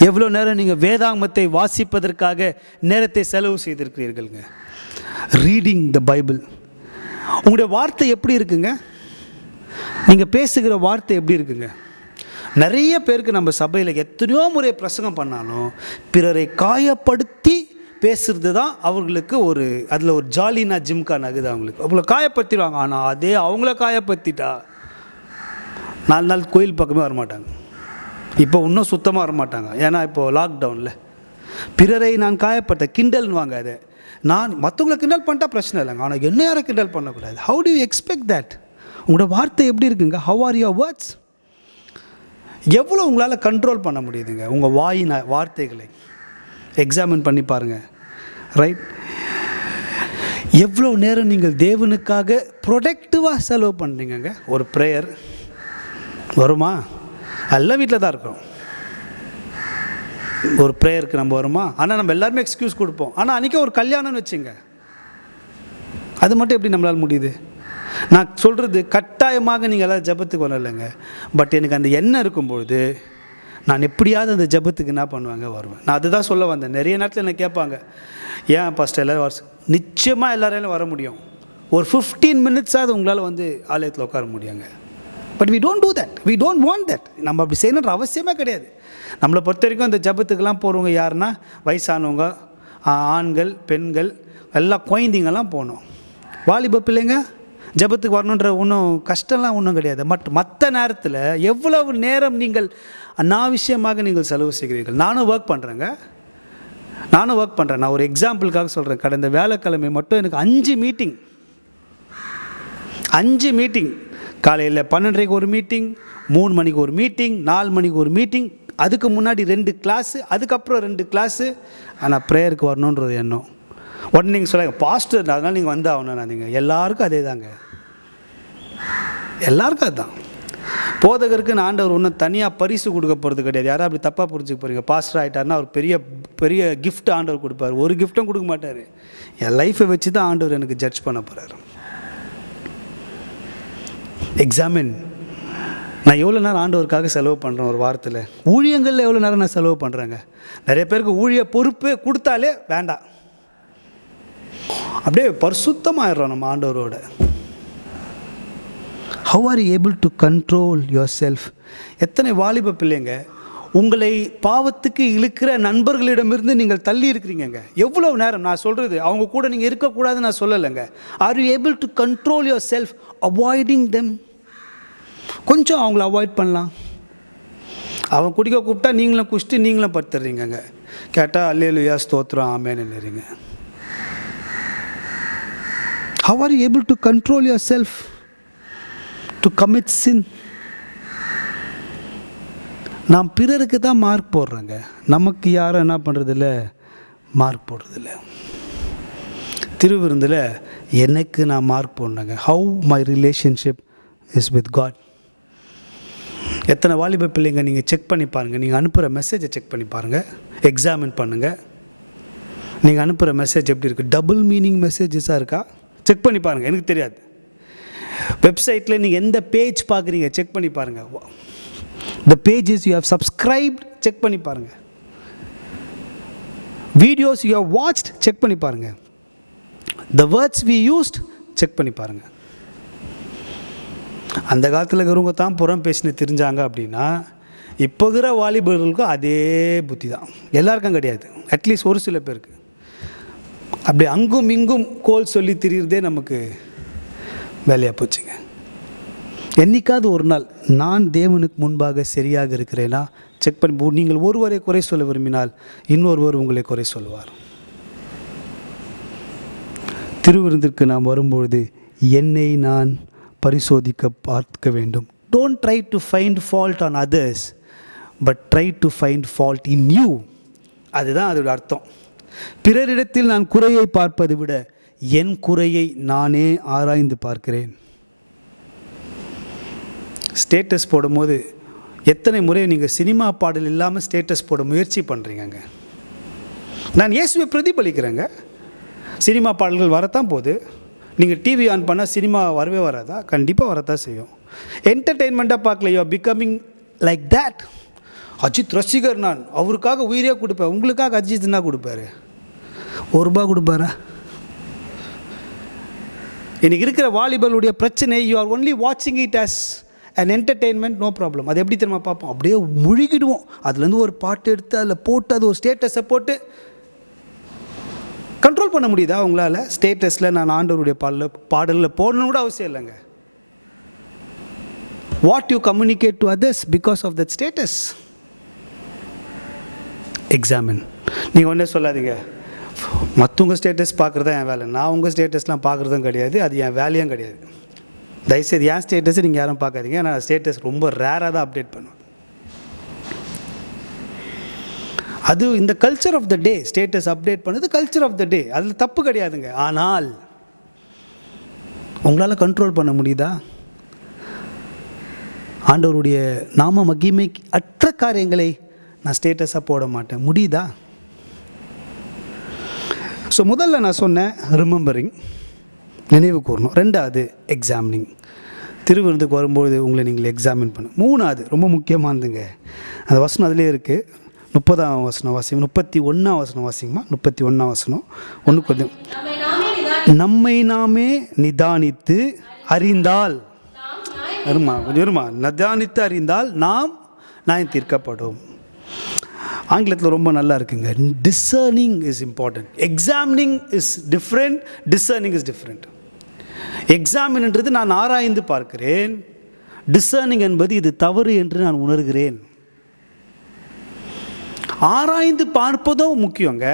எவ்வளோ நேரம் நீங்கள் வேதாகமத்தை வாசிப்பதற்காக நேரத்தை செலவு செய்திருக்கிறீர்கள்ங்க? Reading the Bible. உங்களுடைய வார்த்தை எப்படி இருக்குங்க? நீங்கள் பேசுகிற வார்த்தை எப்படி இருக்குங்க? நிறைய பேருக்கு நம்ம சபையில் எத்தனையோ முறை பிரசங்கம் பண்ணாலும் பிறரை காயப்படுத்தி பேசுகிறது தான் அவர்களுக்கு அதில் ஒரு ஜாலினா ஜிம்கா நகுது. அவங்களுக்கு அவங்கள காயப்படுத்திடுவாங்க. ஆனால் அதே அவங்கள காயப்படுத்திட்டா 4 நாள் கோயில் பக்கமே வரமாட்டாங்க. இப்போ இன்னும் சுத்தமாக வரமாட்டாங்க. ஏன்னா இப்போது லாக்டவுனில் பிறரை நான் காயப்பட்ட கிண்டல்வாங்க. அதை நான் மற்றவங்களை கிண்டல் பண்ணிட்டா பிரச்சனை இல்லைங்க, ஆனால் என்ன யாரை கிண்டல் பண்ணக்கூடாது. How to you expect that? உங்களோட வார்த்தை எப்படி இருக்குங்க? How are your words? எவ்வளோ உங்களால் கண்ட்ரோல் பண்ண முடியுதுங்க உங்கள் வாயின் வார்த்தைகளை? எக்ஸாமின் பண்ணி பாருங்கள். ரைட்? எவ்வளோ நேரம் நீங்கள் தேவனுக்காக ப்ரொடக்டிவாக செலவு பண்ணுறீங்க? ஒரு ப்ரேயர் வருமா? எல்லாம் வீட்டில் தான் இருக்கிறோம். ஒரு ப்ரேயருக்கு நம்ம வருமா? ஆனால் நம்ம எல்லாருமே எக்ஸ்கியூஸ் கொடுப்போம். ஆனால் அன்றைக்கி ஒரு கல்யாணம்னு வச்சுங்க, அது மட்டும் எப்படி நம்மளால் முடியுது? நான் சொல்கிறது கட்டாயமாக நீங்கள் எல்லாம் ஜபத்துக்கு வரலைங்க. பட் எனக்கு அந்த எண்ணம் இருக்கும்பொழுது நான் எப்படியாவது அந்த ஜபத்துக்கு என்ன பண்ணுவாங்க, வருவேன். நான் அதுதான் சொல்ல வந்தேன். நிறைய நேரத்தில் என்ன கேட்பாங்க, ஏன் ஃபஸ்ட்டு எல்லோரும் நிச்சயமாக எல்லாராலும் வர முடியும். ஒரு 15 மினிட்ஸாவது உங்களால் வந்து ஆலயத்தில் உட்கார முடியுங்க. But we don't do that. We don't want that. நம்ம அப்படி செய்யணுன்ற அவசியமே கிடையாது. நம்மளை பொறுத்த வரைக்கும் அந்த ஜபத்துக்கெல்லாம் போகிறவங்க யாருன்னா வயசானவங்க, ஆண்கள், பெண்கள், எல்லா குழந்தைங்கெல்லாம் போகணும். வாலிப பிள்ளைங்க ஜபத்துக்கு வரணுன்ற ஒன்றும் கஷ்டம்லாம் ஒன்றும் கிடையாது. மற்ற நேரத்தில் எவ்வளவு நேரம் நீங்கள் அனாவசியமாக நீங்கள் செலவு செய்கிறீர்கள். நானும் ஒர்க் பண்ணுறேன். நான் ஒரு எக்ஸாம்பிளுக்காக சொல்கிறேன். கடந்த வேலைக்கிழமை மட்டும் எனக்கு 5 மீட்டிங். காலையில் 12:30 ஒரு மீட்டிங், 3 மணிக்கு ஒரு மீட்டிங், 4 மணிக்கு ஒரு மீட்டிங், அதுக்கு முன்னாடி 2 கிளாஸு, அதுக்கப்புறம் 2 கிளாஸு. ஆனால் ப்ரேயருக்கு வரணுன்றது எண்ணம். உடனே நீங்கள் சொல்லுங்க, பாஸ்டர் அதனால் நீங்கள் வந்து ஆகணும். நீங்கள் எல்லாருக்கும் அதே தாங்க, எல்லாருக்கும் அதுதான். போதகருக்கு ஆண்டவர் ஒன்றும் தனியாக பரிசு கொடுக்க போகிறது கிடையாது. யாரும் அப்படி தப்பாக புரிஞ்சுக்க போகிறீங்க. பாஸ்டர் ஆகிட்டாருன்னா அவர் பெரிய கிஃப்ட் ஆண்டவர் கொடுப்பார். ஒரு கிஃப்ட்டும் கொடுக்க மாட்டார். என் லைஃப்பை வச்சு தான் ஆண்டவர் எனக்கு ஜட்ஜ் பண்ண போகிறார். எக்ஸாமின். நான் எவ்வளோ நேரம் ஆண்டவருக்காக செலவு பண்ணுறேன் ஒரு வாரத்தில்? ஊழியங்களில் எவ்வளோ நேரம் நான் செலவு பண்ணுறேங்க? நிறைய பேருக்கு ஊழிய பொறுப்பு கொடுத்தாலே வேண்டாம், அப்படியே பரிசுத்தமாயிடுறோம் நம்ம ஆண்டவரோட. How are you able to control your self? எத்தனை வாலிப பிள்ளைங்க உங்களை பாவத்துக்கு இழுக்கிற நண்பர்களிடமிருந்து நீங்கள் தள்ளி இருக்கிறீங்க. எவ்வளோ நேரம்? நான் சொல்கிறது அவங்க கூட நீங்கள் இருக்கக்கூடாதுன்னு நான் சொல்லலைங்க. Are you able to control your self avoiding them? கொஞ்சம் அவங்கள அவாய்ட் பண்ணலாம். அவன் குடிக்க கூப்பிட்டா நீங்களும் குடிச்சிட்டு நீங்களும் படுத்துடுறீங்க. கேட்டால் அல்லேலூயா ஸ்தோத்திரம் ஆமேன்னுறீங்க. How are you able to control yourself to commit sin? நாம் பிறருக்கு தான் மார்க் போடுறோங்க, நமக்கு யாரும் என்ன பண்ணுறதில்ல, மார்க் போடுறதில்ல. திருவிருந்தில் எனக்கு நான் மார்க் போடணுங்க. How my relationship is with God. எத்தனை வாலிப பிள்ளைங்க நீங்கள் செக் பண்ணி பாருங்கள். நீங்கள் அனுப்புகிற மெசேஜை செக் பண்ணி பாருங்கள், எக்ஸாமின் பண்ணுங்கள். நீங்கள் அனுப்புகிற மெசேஜ் எப்படி இருக்குது? டபுள் மீனிங் மெசேஜஸாக இருக்கா? செக் பண்ணி பாருங்கள். எனக்கு தெரியாது. வெப்சைட்டில் நீங்கள் எந்த பேஜ் பார்க்குறீங்க செக் பண்ணி பாருங்கள். The pages you have subscribed check பண்ணி பாருங்கள். Videos you have watched check பண்ணி பாருங்கள். The words we used check பண்ணி பாருங்கள். அந்த காலத்தில் இருக்கிறவங்க தான் புறம் பேசினு தெரிஞ்சாங்க அப்படின்னா, இப்போ இருக்கிற வாலிபர்களுக்கும் அதே புத்தி தான். எல்லாருக்கும் கிடையாது, அட்லீஸ்ட் ஒரு சில பேருக்கு. அப்படி அங்கும் இங்கும் கோல் சொல்லி திரிகிறதே நமக்கு வேலையாக போச்சுங்க. என்றைக்காவது ஒரு நாள் நான் தேவனுக்கு முன்பாக சரியாக இருக்கிறேன்னா செக் பண்ணி. நீங்கள் ஒருவரை குறை சொல்ல விரும்பினால் இன்னொருவர் உங்களை குறை சொல்லுவார். திருவிருந்திற்கு நாம் வரும்பொழுது என்னை நான் பரிசோதிக்க பார்க்க வேண்டும். Don't try to find fault on others, but try to find fault in you. அதுதான் அதோட அர்த்தம். பிறரிடத்தில் நான் குறையை பார்ப்பதை விட என் குறையை நானே ஆராய்ந்து பார்க்கிறேன். ஸ்டேட்டஸ் போடும்போது எத்தனை முறை நீங்கள் சினிமா பாடல் இல்லாமல் ஸ்டேட்டஸ் போட முயற்சி பண்ணுறீங்க. நான் இயேசுவை பிரதிபலிக்கிறேங்க. சினிமா பாடல்கள் வரத்தான் போகுது. நீங்கள் டிவி ஆன் பண்ணால் சினிமா வரவே வராதா? கண்டிப்பாக வரத்தான் செய்யும். என்டர்டெயின்மெண்ட்டாக பார்க்கல. You are becoming like that. Ajith ரசிகர் நான், அவருக்காக உயிரே கொடுப்பேன். உங்களுக்காக அஜித் என்ன கொடுப்பாரு? ₹1 கொடுப்பாரா? இன்றைக்கி இருக்கிற வாலிபர்களுடைய பிரச்சனை, யூ ஆர் ஒன்லி வாட்சிங் it as and entertainment. No problem. அது எப்படி தெரியுமா பார்ப்போம்? அப்படியே முழுகிடுவோம். அதுலேருந்து ஒரு பாட்டு எடுத்து அதில் போட்டு அது ஒரு ஸ்டேட்டஸை போட்டு கண்ட்ரோல் பண்ண முடியுதா உங்களால்? ஸ்டேட்டஸில் நான் ஆண்டவருடைய பாடலில் போடணும் கூட அவசியம் இல்லைங்க. What you communicate to others because of that status. Examine. நீங்கள் ஒன்றே சொல்லாதீங்க, மற்றவங்க ஸ்டேட்டஸ் பார்க்குறது தான் என் வேலை, நான் உங்கள் ஸ்டேட்டஸ்லாம் பார்க்குறதும் கிடையாது, அது என் வேலையும் கிடையாது. தயவுசெய்து என் ஸ்டேட்டஸை நீங்கள் யாரும் பார்க்காதீங்க. நான் ஸ்டேட்டஸ் ரொம்ப ரேராக தான் அப்டேட் பண்ணுவேன். அது இந்த culture of the day. Status update பண்ணது கல்ச்சர் ஆஃப் த டே, அதில் தப்பு கிடையாதுங்க. ஆனால் உங்களால் கண்ட்ரோல் பண்ண முடியுதா? ஆண்டவருடைய நாம மகிமை அற்ற காரியங்களை நான் ஸ்டேட்டஸாக போட மாட்டேன். முடியுதா? ஸோ முதல்ல நான் சொன்னேன் ரிமெம்பரிங், நினைவு கூறணும். 2வது எக்ஸாமினிங். திருவிருந்துக்கு வரும்பொழுது உங்களை நீங்கள் எக்ஸாமின் பண்ணு. 3வது ரொம்ப முக்கியமானதுங்க, அந்த வசனம் அதிலே இருக்குது. 30ஆம் வசனம் வாசிங்க. 31ஆம் வசனம் வாசிங்கம்மா. 31ஆம் வசனம். நம்மை நாமே நிதானித்து அறிந்தால், நிதானித்து அறிந்தால் நாம் நியாயம் தீர்க்கப்படும். ஆங்கிலத்தில் ரொம்ப நல்லா இருக்குங்க. Discerning is important. Examining is different, discerning is different. எக்ஸாமின்ன்றது நான் ஆராய்ந்து பார்க்கிறேன். டிசர்னிங் என்பது இது தவறு என்று நான் உணர்கிறேன். ஆராய்ந்து பார்ப்பதும் முக்கியங்க.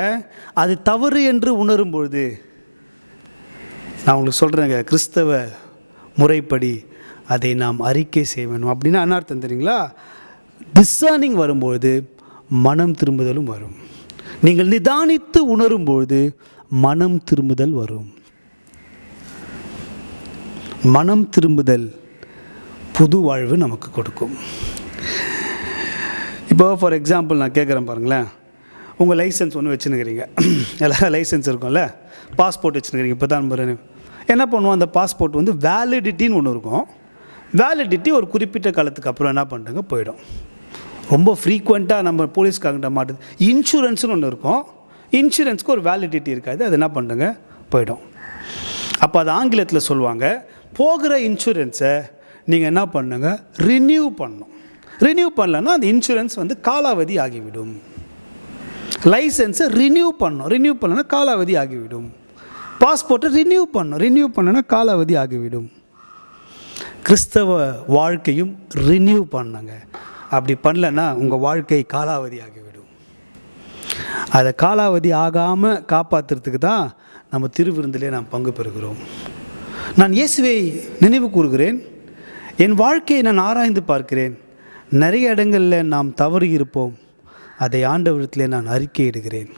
அது தவறு என்று உணரும் பொழுது, நான் உங்களுக்கு சொல்கிறேங்க, கிறிஸ்தவ முறைப்படி அதை நாம் அறிக்கை செய்ய வேணும். அப்படின்னா என்ன அர்த்தம் தெரியுங்களா? டிசர்னிங் வரும்பொழுது மனம் திரும்புதலும் வரும். நீங்கள் நிதானித்து உணரும்பொழுது மனம் திரும்புதல் வரும். மனம் திரும்புதல் புது வாழ்வு நமக்கு கொடுக்கும். இப்போ ஃபார் எக்ஸாம்பிள் நான் கேட்குறேன் பாருங்களேன். உங்கள் லைசன்ஸ் ஒன்று வச்சுன்னுக்கிறீங்க. எல்லா லைசன்ஸ் இருக்கும்ல, பாஸ்போர்ட் வச்சுன்னுக்கிறீங்க. இப்போ தான் என்ன பண்ணுவோம், அந்த பாஸ்போர்ட் வந்து வேலிடிட்டின்னு ஒன்று இருக்கும். வேலிடிட்டி ஒரு குறிப்பிட்ட காலத்துக்கு அப்புறம் என்ன பண்ணுறாங்க, போயிடும். ரொம்ப ஃப்ரீக்வெண்ட்டாக நம்ம போலீஸ்காரங்கிட்ட மாட்டுது. இன்சூரன்ஸ்னு ஒன்று இருக்கும். இன்சூரன்ஸ்க்கு ஒரு வேலிடிட்டி இருக்காது. அது என்ன பண்ணுறங்க, போயிடும். அப்போ அது ஆங்கிலத்தில் சொல்லுவாங்க, போகிற இன்சூரன்ஸை நீங்கள் என்ன பண்ணுங்க, ரினியூ பண்ணணும். ரினியூ பண்ணலன்னா அந்த இன்சூரன்ஸ் வந்து காலாவதி ஆகிவிடும். லைசன்ஸை ரினியூ பண்ணணும். ரினியூ பண்ணலன்னா காலாவதி ஆகிவிடும். பாஸ்போர்ட்டை ரினியூ பண்ணணும். ரினியூ பண்ணனா காலாவதி ஆகிவிடும். கிறிஸ்தவ வாழ்க்கையும் ரினியூ பண்ணுங்க. அப்படி பண்ணலன்னா உங்கள் வாழ்க்கை காலாவதி ஆகிவிடும். அதை காலாவதி ஆகாமல் காப்பாற்றுறதுக்கு தான் நம்ம திருவிருந்திலே நாம் பங்கு பெறுகிறோம். நான் இயேசுவை நினைவு கூறுகிறேன். என் வாழ்க்கையை நான் ஆராய்ந்து பார்க்கிறேன். நிறைய இடங்களில் நாம் தவறி இருப்போம். அதை ஆண்டவரிடத்திலே நான் அறிக்கையிடுகிறேன்.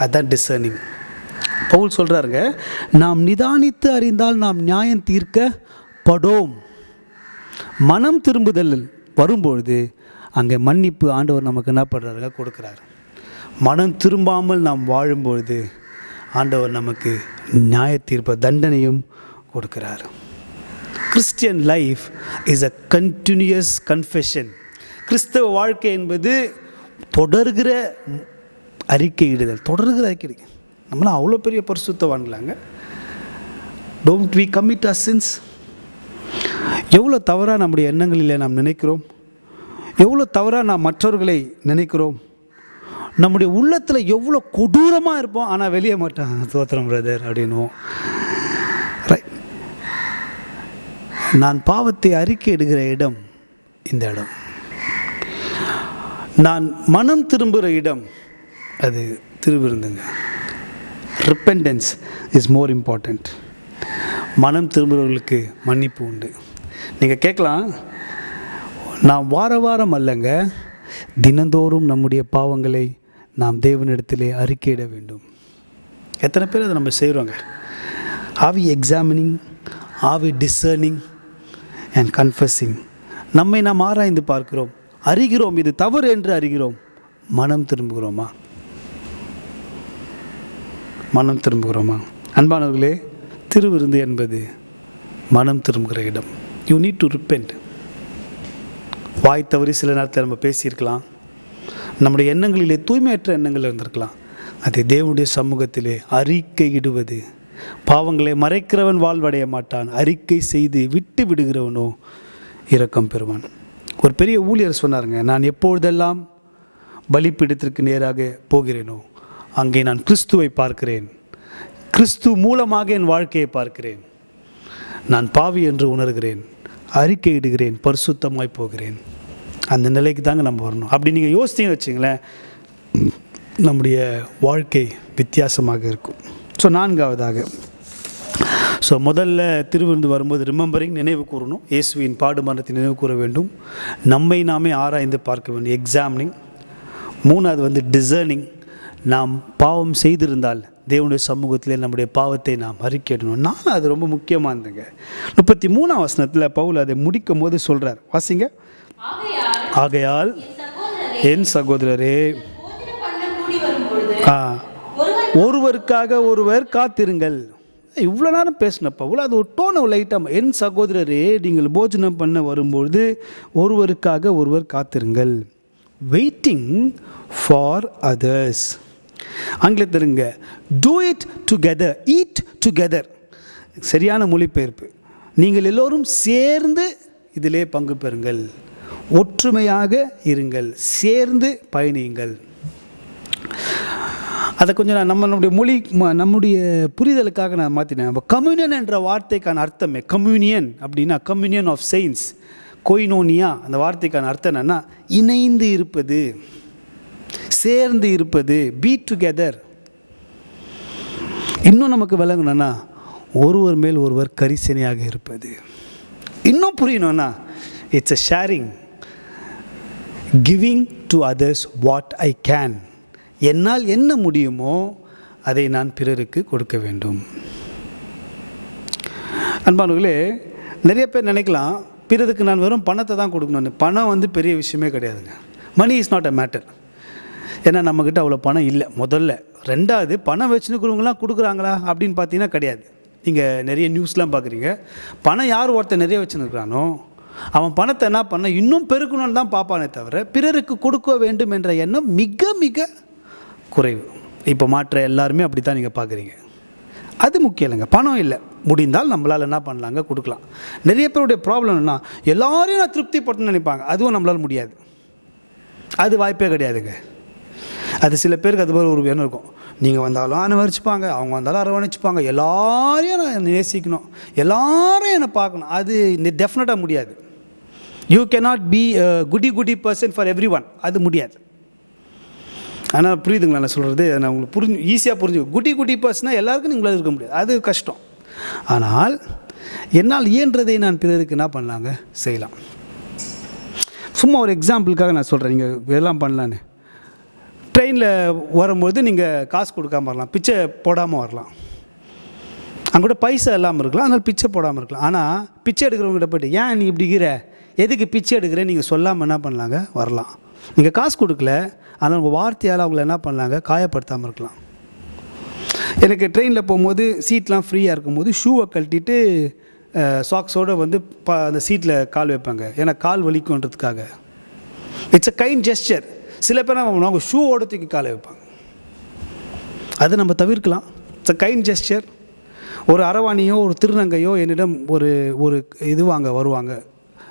அதுதான் டிசர்னிங். பவுல் சொல்கிறாருங்க, நாம் நிதானித்து அறிந்தால் நாம் நியாயம் தீர்க்கப்படோம். மனம் திரும்புதல் வரும்பொழுது அங்கே மன்னிப்பு ஆண்டவர் நமக்கு என்ன பண்ணுறாருங்க, கொடுக்குறாரு. மனம் திரும்பாமல் நாம் வாழும்பொழுது ஆண்டவர் நமக்கு நியாய தீர்ப்பு தண்டனையும் கொடுக்கிறார். Christian life is a continuous confession. கிறிஸ்தவ வாழ்க்கை என்பது தொடர்கிற அறிக்கையிடுதல், தொடர்கிற அறிக்கை. நம்மளாம் அவ்வளோ பெரிய பரிசுத்தவான்களாங்க. Don't we commit our sins? எவ்வளோ தவறாக நம்முடைய எண்ணங்களிலே நாம் நினைக்கிறோம், எவ்வளோ தவறாக நாம் மற்றவர்களை நினைக்கிறோம். நம்முடைய உள்ளத்தில் எவ்வளோ கொடூரமாக இருப்போம், ஆனால் வெளியே மாட்டோம். தோத்திரம் பிரதர் அப்படின்வோம். ரைட். நான் பாவத்தை அறிக்கை இடுகிற இடம் இந்த இடம். நான் மனம் திரும்புகிற இடம் அது திருவிருந்துங்க. Repentance is more important. மனம் திரும்புகிறவர்களுக்கு மன்னிப்பு உண்டு. நீங்கள் கேட்கலாம், நான் வாரம் அல்லங்க, தினந்தோறும் நம்முடைய பாவங்களை நாம் தேவனிடத்திலே அறிக்கையிட வேண்டும். எத்தனை பேர் அதை நம்ம செய்கிறோங்க? Are we examining, are we discerning and confessing? நம்மை நாம் ஆராய்ந்து பார்க்கிறோம், அறிகிறோம், இது தவறு என்று அறிகிறோம். மனம் திரும்புகிறோமா? மனம் திரும்புகிறோமா? அன்பானவர்களே, திருவிருந்து என்பது மனம் திரும்புகிற இடம். You need to repent. வாய் தவறி சில நேரத்தில் நம்ம பேசியிருக்கலாம், நம்முடைய எண்ணங்களிலே தூய்மையற்ற எண்ணங்கள் இருந்திருக்கலாம். அதை தேவனுடைய சமூகத்திலே அறிக்கையிடுவது. பாவங்களை மறைக்கிறவன் வாழ்வடைய மாட்டான், அறிக்கை செய்து விட்டு விடுகிறவனோ இரக்கம் பெறுவான். ஒரு பெரிய ஊழியர் சொன்னாருங்க, நான் எப்பொழுதெல்லாம் பலிப்பீடத்திற்கு நேராக போகிறேனோ அங்கே நான் கிறிஸ்துவை பார்க்கிறேன், கிறிஸ்து மூலமாக என் வாழ்க்கையை பார்க்கிறேன். நான் பாவி என்று உணர்கிறேன், அறிக்கையிடுகிறேன், பரிசுத்தமாய் போகிறேன். அந்த நிலைக்கு தாங்க நம்ம வரணும். அப்படி நீங்கள் யோசித்தீங்கன்னு வச்சிங்களேன், நம்முடைய வாழ்க்கை வித்தியாசமாக இருக்கும். ஸோ நான்காவதாக, முதல்ல திருவிருந்து வரும்போது ரிமெம்பரிங், நினைவு கூறணும். இயேசுவின் பாடு மரணத்தை நினைவு கூற வேண்டும். நம்மை நாமே ஆராய்ந்து பார்க்க வேண்டும், எக்ஸாமினிங். மூணாவது டிசர்னிங். நாம் பாவம் செய்திருந்தால் தேவனுடைய சமூகத்திலே நம்முடைய பாவத்தை நாம் அறிக்கையிடணும். நான் அது ரொம்ப முக்கியமாக இருந்தேங்க. 33ஆம் வசனத்தில் பவுல் அதை முடிக்கும் போது சொல்கிறார், வாசிங்க. ஆகையால் என் சகோதரரே, ஒருவருக்காக ஒருவர் காத்திருங்கள். இவ்வளோ நேரம் பேசின பவுல் அது ஒரு டோனை லைட்டாக, என் சகோதரரே நீங்கள் போஜனம் பண்ண வரும்பொழுது ஒருவருக்காக ஒருவர் காத்திருங்கள். Waiting for others. ஆங்கிலத்திலுங்க, do it together, eat together. சரியான மொழிபெயர்ப்பு. நீங்கள் எல்லோரும் சேர்ந்து இதிலே பங்கு பெறுங்கள், ஒற்றுமையாக இருங்கள், சேர்ந்து பயணியுங்கள். அதை கொஞ்சம் நான் நம்முடைய புரிதலுக்காக நான் மாற்றினேன். கம்யூனியன் என்ற வார்த்தைக்கான அர்த்தமே, கம்யூனியன் அப்படின்னா கம்யூனியன் ஆஃப் செயின்ஸ், கொய்னோனியா, அந்த வார்த்தைக்கான அர்த்தம் என்னென்னா இணைந்து இருப்பது, சேர்ந்து இருப்பது, பீ டுகெதர். இன்னும் நமக்கு விளங்கணும்னா ஒருவர் மேல் ஒருவர் கரிசனையாக இருப்பது. இன்னும் புரியணும்னா it's a sharing, giving to others what I can. என்னால் என்ன முடியுமோ அதை நான் பிறருக்கு கொடுக்க வேண்டும். அன்பானவர்களே, நிறைய பேர் நினைக்கலாம் பிறருக்கு நான் வெறும் பணத்தை தான் கொடுக்கணும்னு. பணம் பெரிய விஷயமே கிடையாதுங்க. Money is not a matter. ஏன்னா நம்மக்கிட்ட அவ்வளோ பணம் இல்லை முதல்ல. ரெண்டாவது, பணம் வச்சுருக்கிறவங்களாம் கொடுக்குறாங்களா அப்படின்னு பார்த்தீங்கன்னா கிடையாது. நீங்கள் நிறைய நியூஸ்லாம் பார்க்குறீங்க, பணம் யார் ஒருத்தர் நிறைய வச்சுருக்கிறானோ அவன் பணத்தை என்ன பண்ண இன்னும் பெருக்கணும்னு தான் பார்ப்பானே தவிர பிறருக்கு கொடுக்க வேண்டும் என்ற எண்ணம் மிக மிக குறைவு. இப்போ மாற்ற எல்லாருமே அப்படி தான் நீங்கள் பார்க்குறீங்க. அது முக்கியம் இல்லைங்க. பணம் இல்லை, முடிந்தால் நம்மளால் என்ன பண்ணலாங்க, கொடுக்கலாம். நிறைய பேருடைய ப்ராப்ளம் என்ன, எல்லாரையும் நான் திருப்தி பட்டுன்னு நினைப்பாங்க. அதுவும் நம்மளால் முடியாது, அது வாய்ப்பே கிடையாதுங்க. அது சில பேருக்கு அது மாதிரி ஒரு எண்ணம் இருக்கும். நீங்கள் வந்தாலும் அனுபவிச்சுப்பாங்க, அவங்க வந்தாலும் அரவணைச்சுப்பாங்க, எல்லாரையும் நான் நேசிக்கணும், எல்லாரும் என்னை பார்க்கணும், அது டெஃபினட்டாக முடியாது. யூ கேனாட் பி குடி பர்சன் ஃபார் எவ்ரி ஒன், அது முடியாது. ஆனால் புரியுதுங்களா நான் சொல்கிறது? நான் உங்களுக்கு ஈஸியாக புரிஞ்சு, குடி பர்சனாக எல்லாருக்கும் நீங்களால் இருக்க முடியாது, அது கஷ்டம். ஆனால் என்னால் இயன்றதை நான் பிறருக்கு என்ன பண்ணலாங்க, செய்யலாம். சும்மா ஒரு எக்ஸாம்பிளுக்காக நான் சொல்கிறேன், நீங்கள் இதெல்லாம் பண்ணலான்னு. ட்ரை ட்ரெயினில் வரும்போது நீங்கள் காசு கொடுக்காம வரலாம், பிச்சை போடாமல் வரலாம். அங்கே கூட பைசா இல்லாமல் இருக்கலாம், அதனால் பிச்சை போடாமல் இருக்கலாம். ஆனால் பிச்சை எடுக்கிறவங்ககிட்ட போய்ட்டு ஏன் நீ இப்படி இருக்கிற, எதுக்கு பிச்சை எடுக்கிற நீங்கள் சொல்லாமல் என்ன பண்ணலாங்க, வரலாம். நீங்கள் காசு கொடுக்கல, ஆனால் உங்கள் வார்த்தையால் அவங்கள என்ன பண்ணலாங்க, காயப்படுத்தாமல் இருக்கலாம். எனக்கு ட்ரெயினில் போகும்போது சீட்லாம் ஃப்ரீயாக இருக்கும்போது ஷூவை கழட்டிட்டு சாக்ஸோடு வந்து அந்த சீட்டில் கால் வைப்பாங்க, ஏன்னா கால் வலிக்குன்றதுக்காக. It's a kind gesture. சில பேர் அவங்க ஷூவோட தூக்கி காலை வைப்பாங்க, அதை நம்ம தவிர்க்கலாம். It's a kind gesture. ஒரு அரவாணியோ ஒரு திருநங்கையோ என்னிடம் ஒரு இது வாங்க வருவாங்க,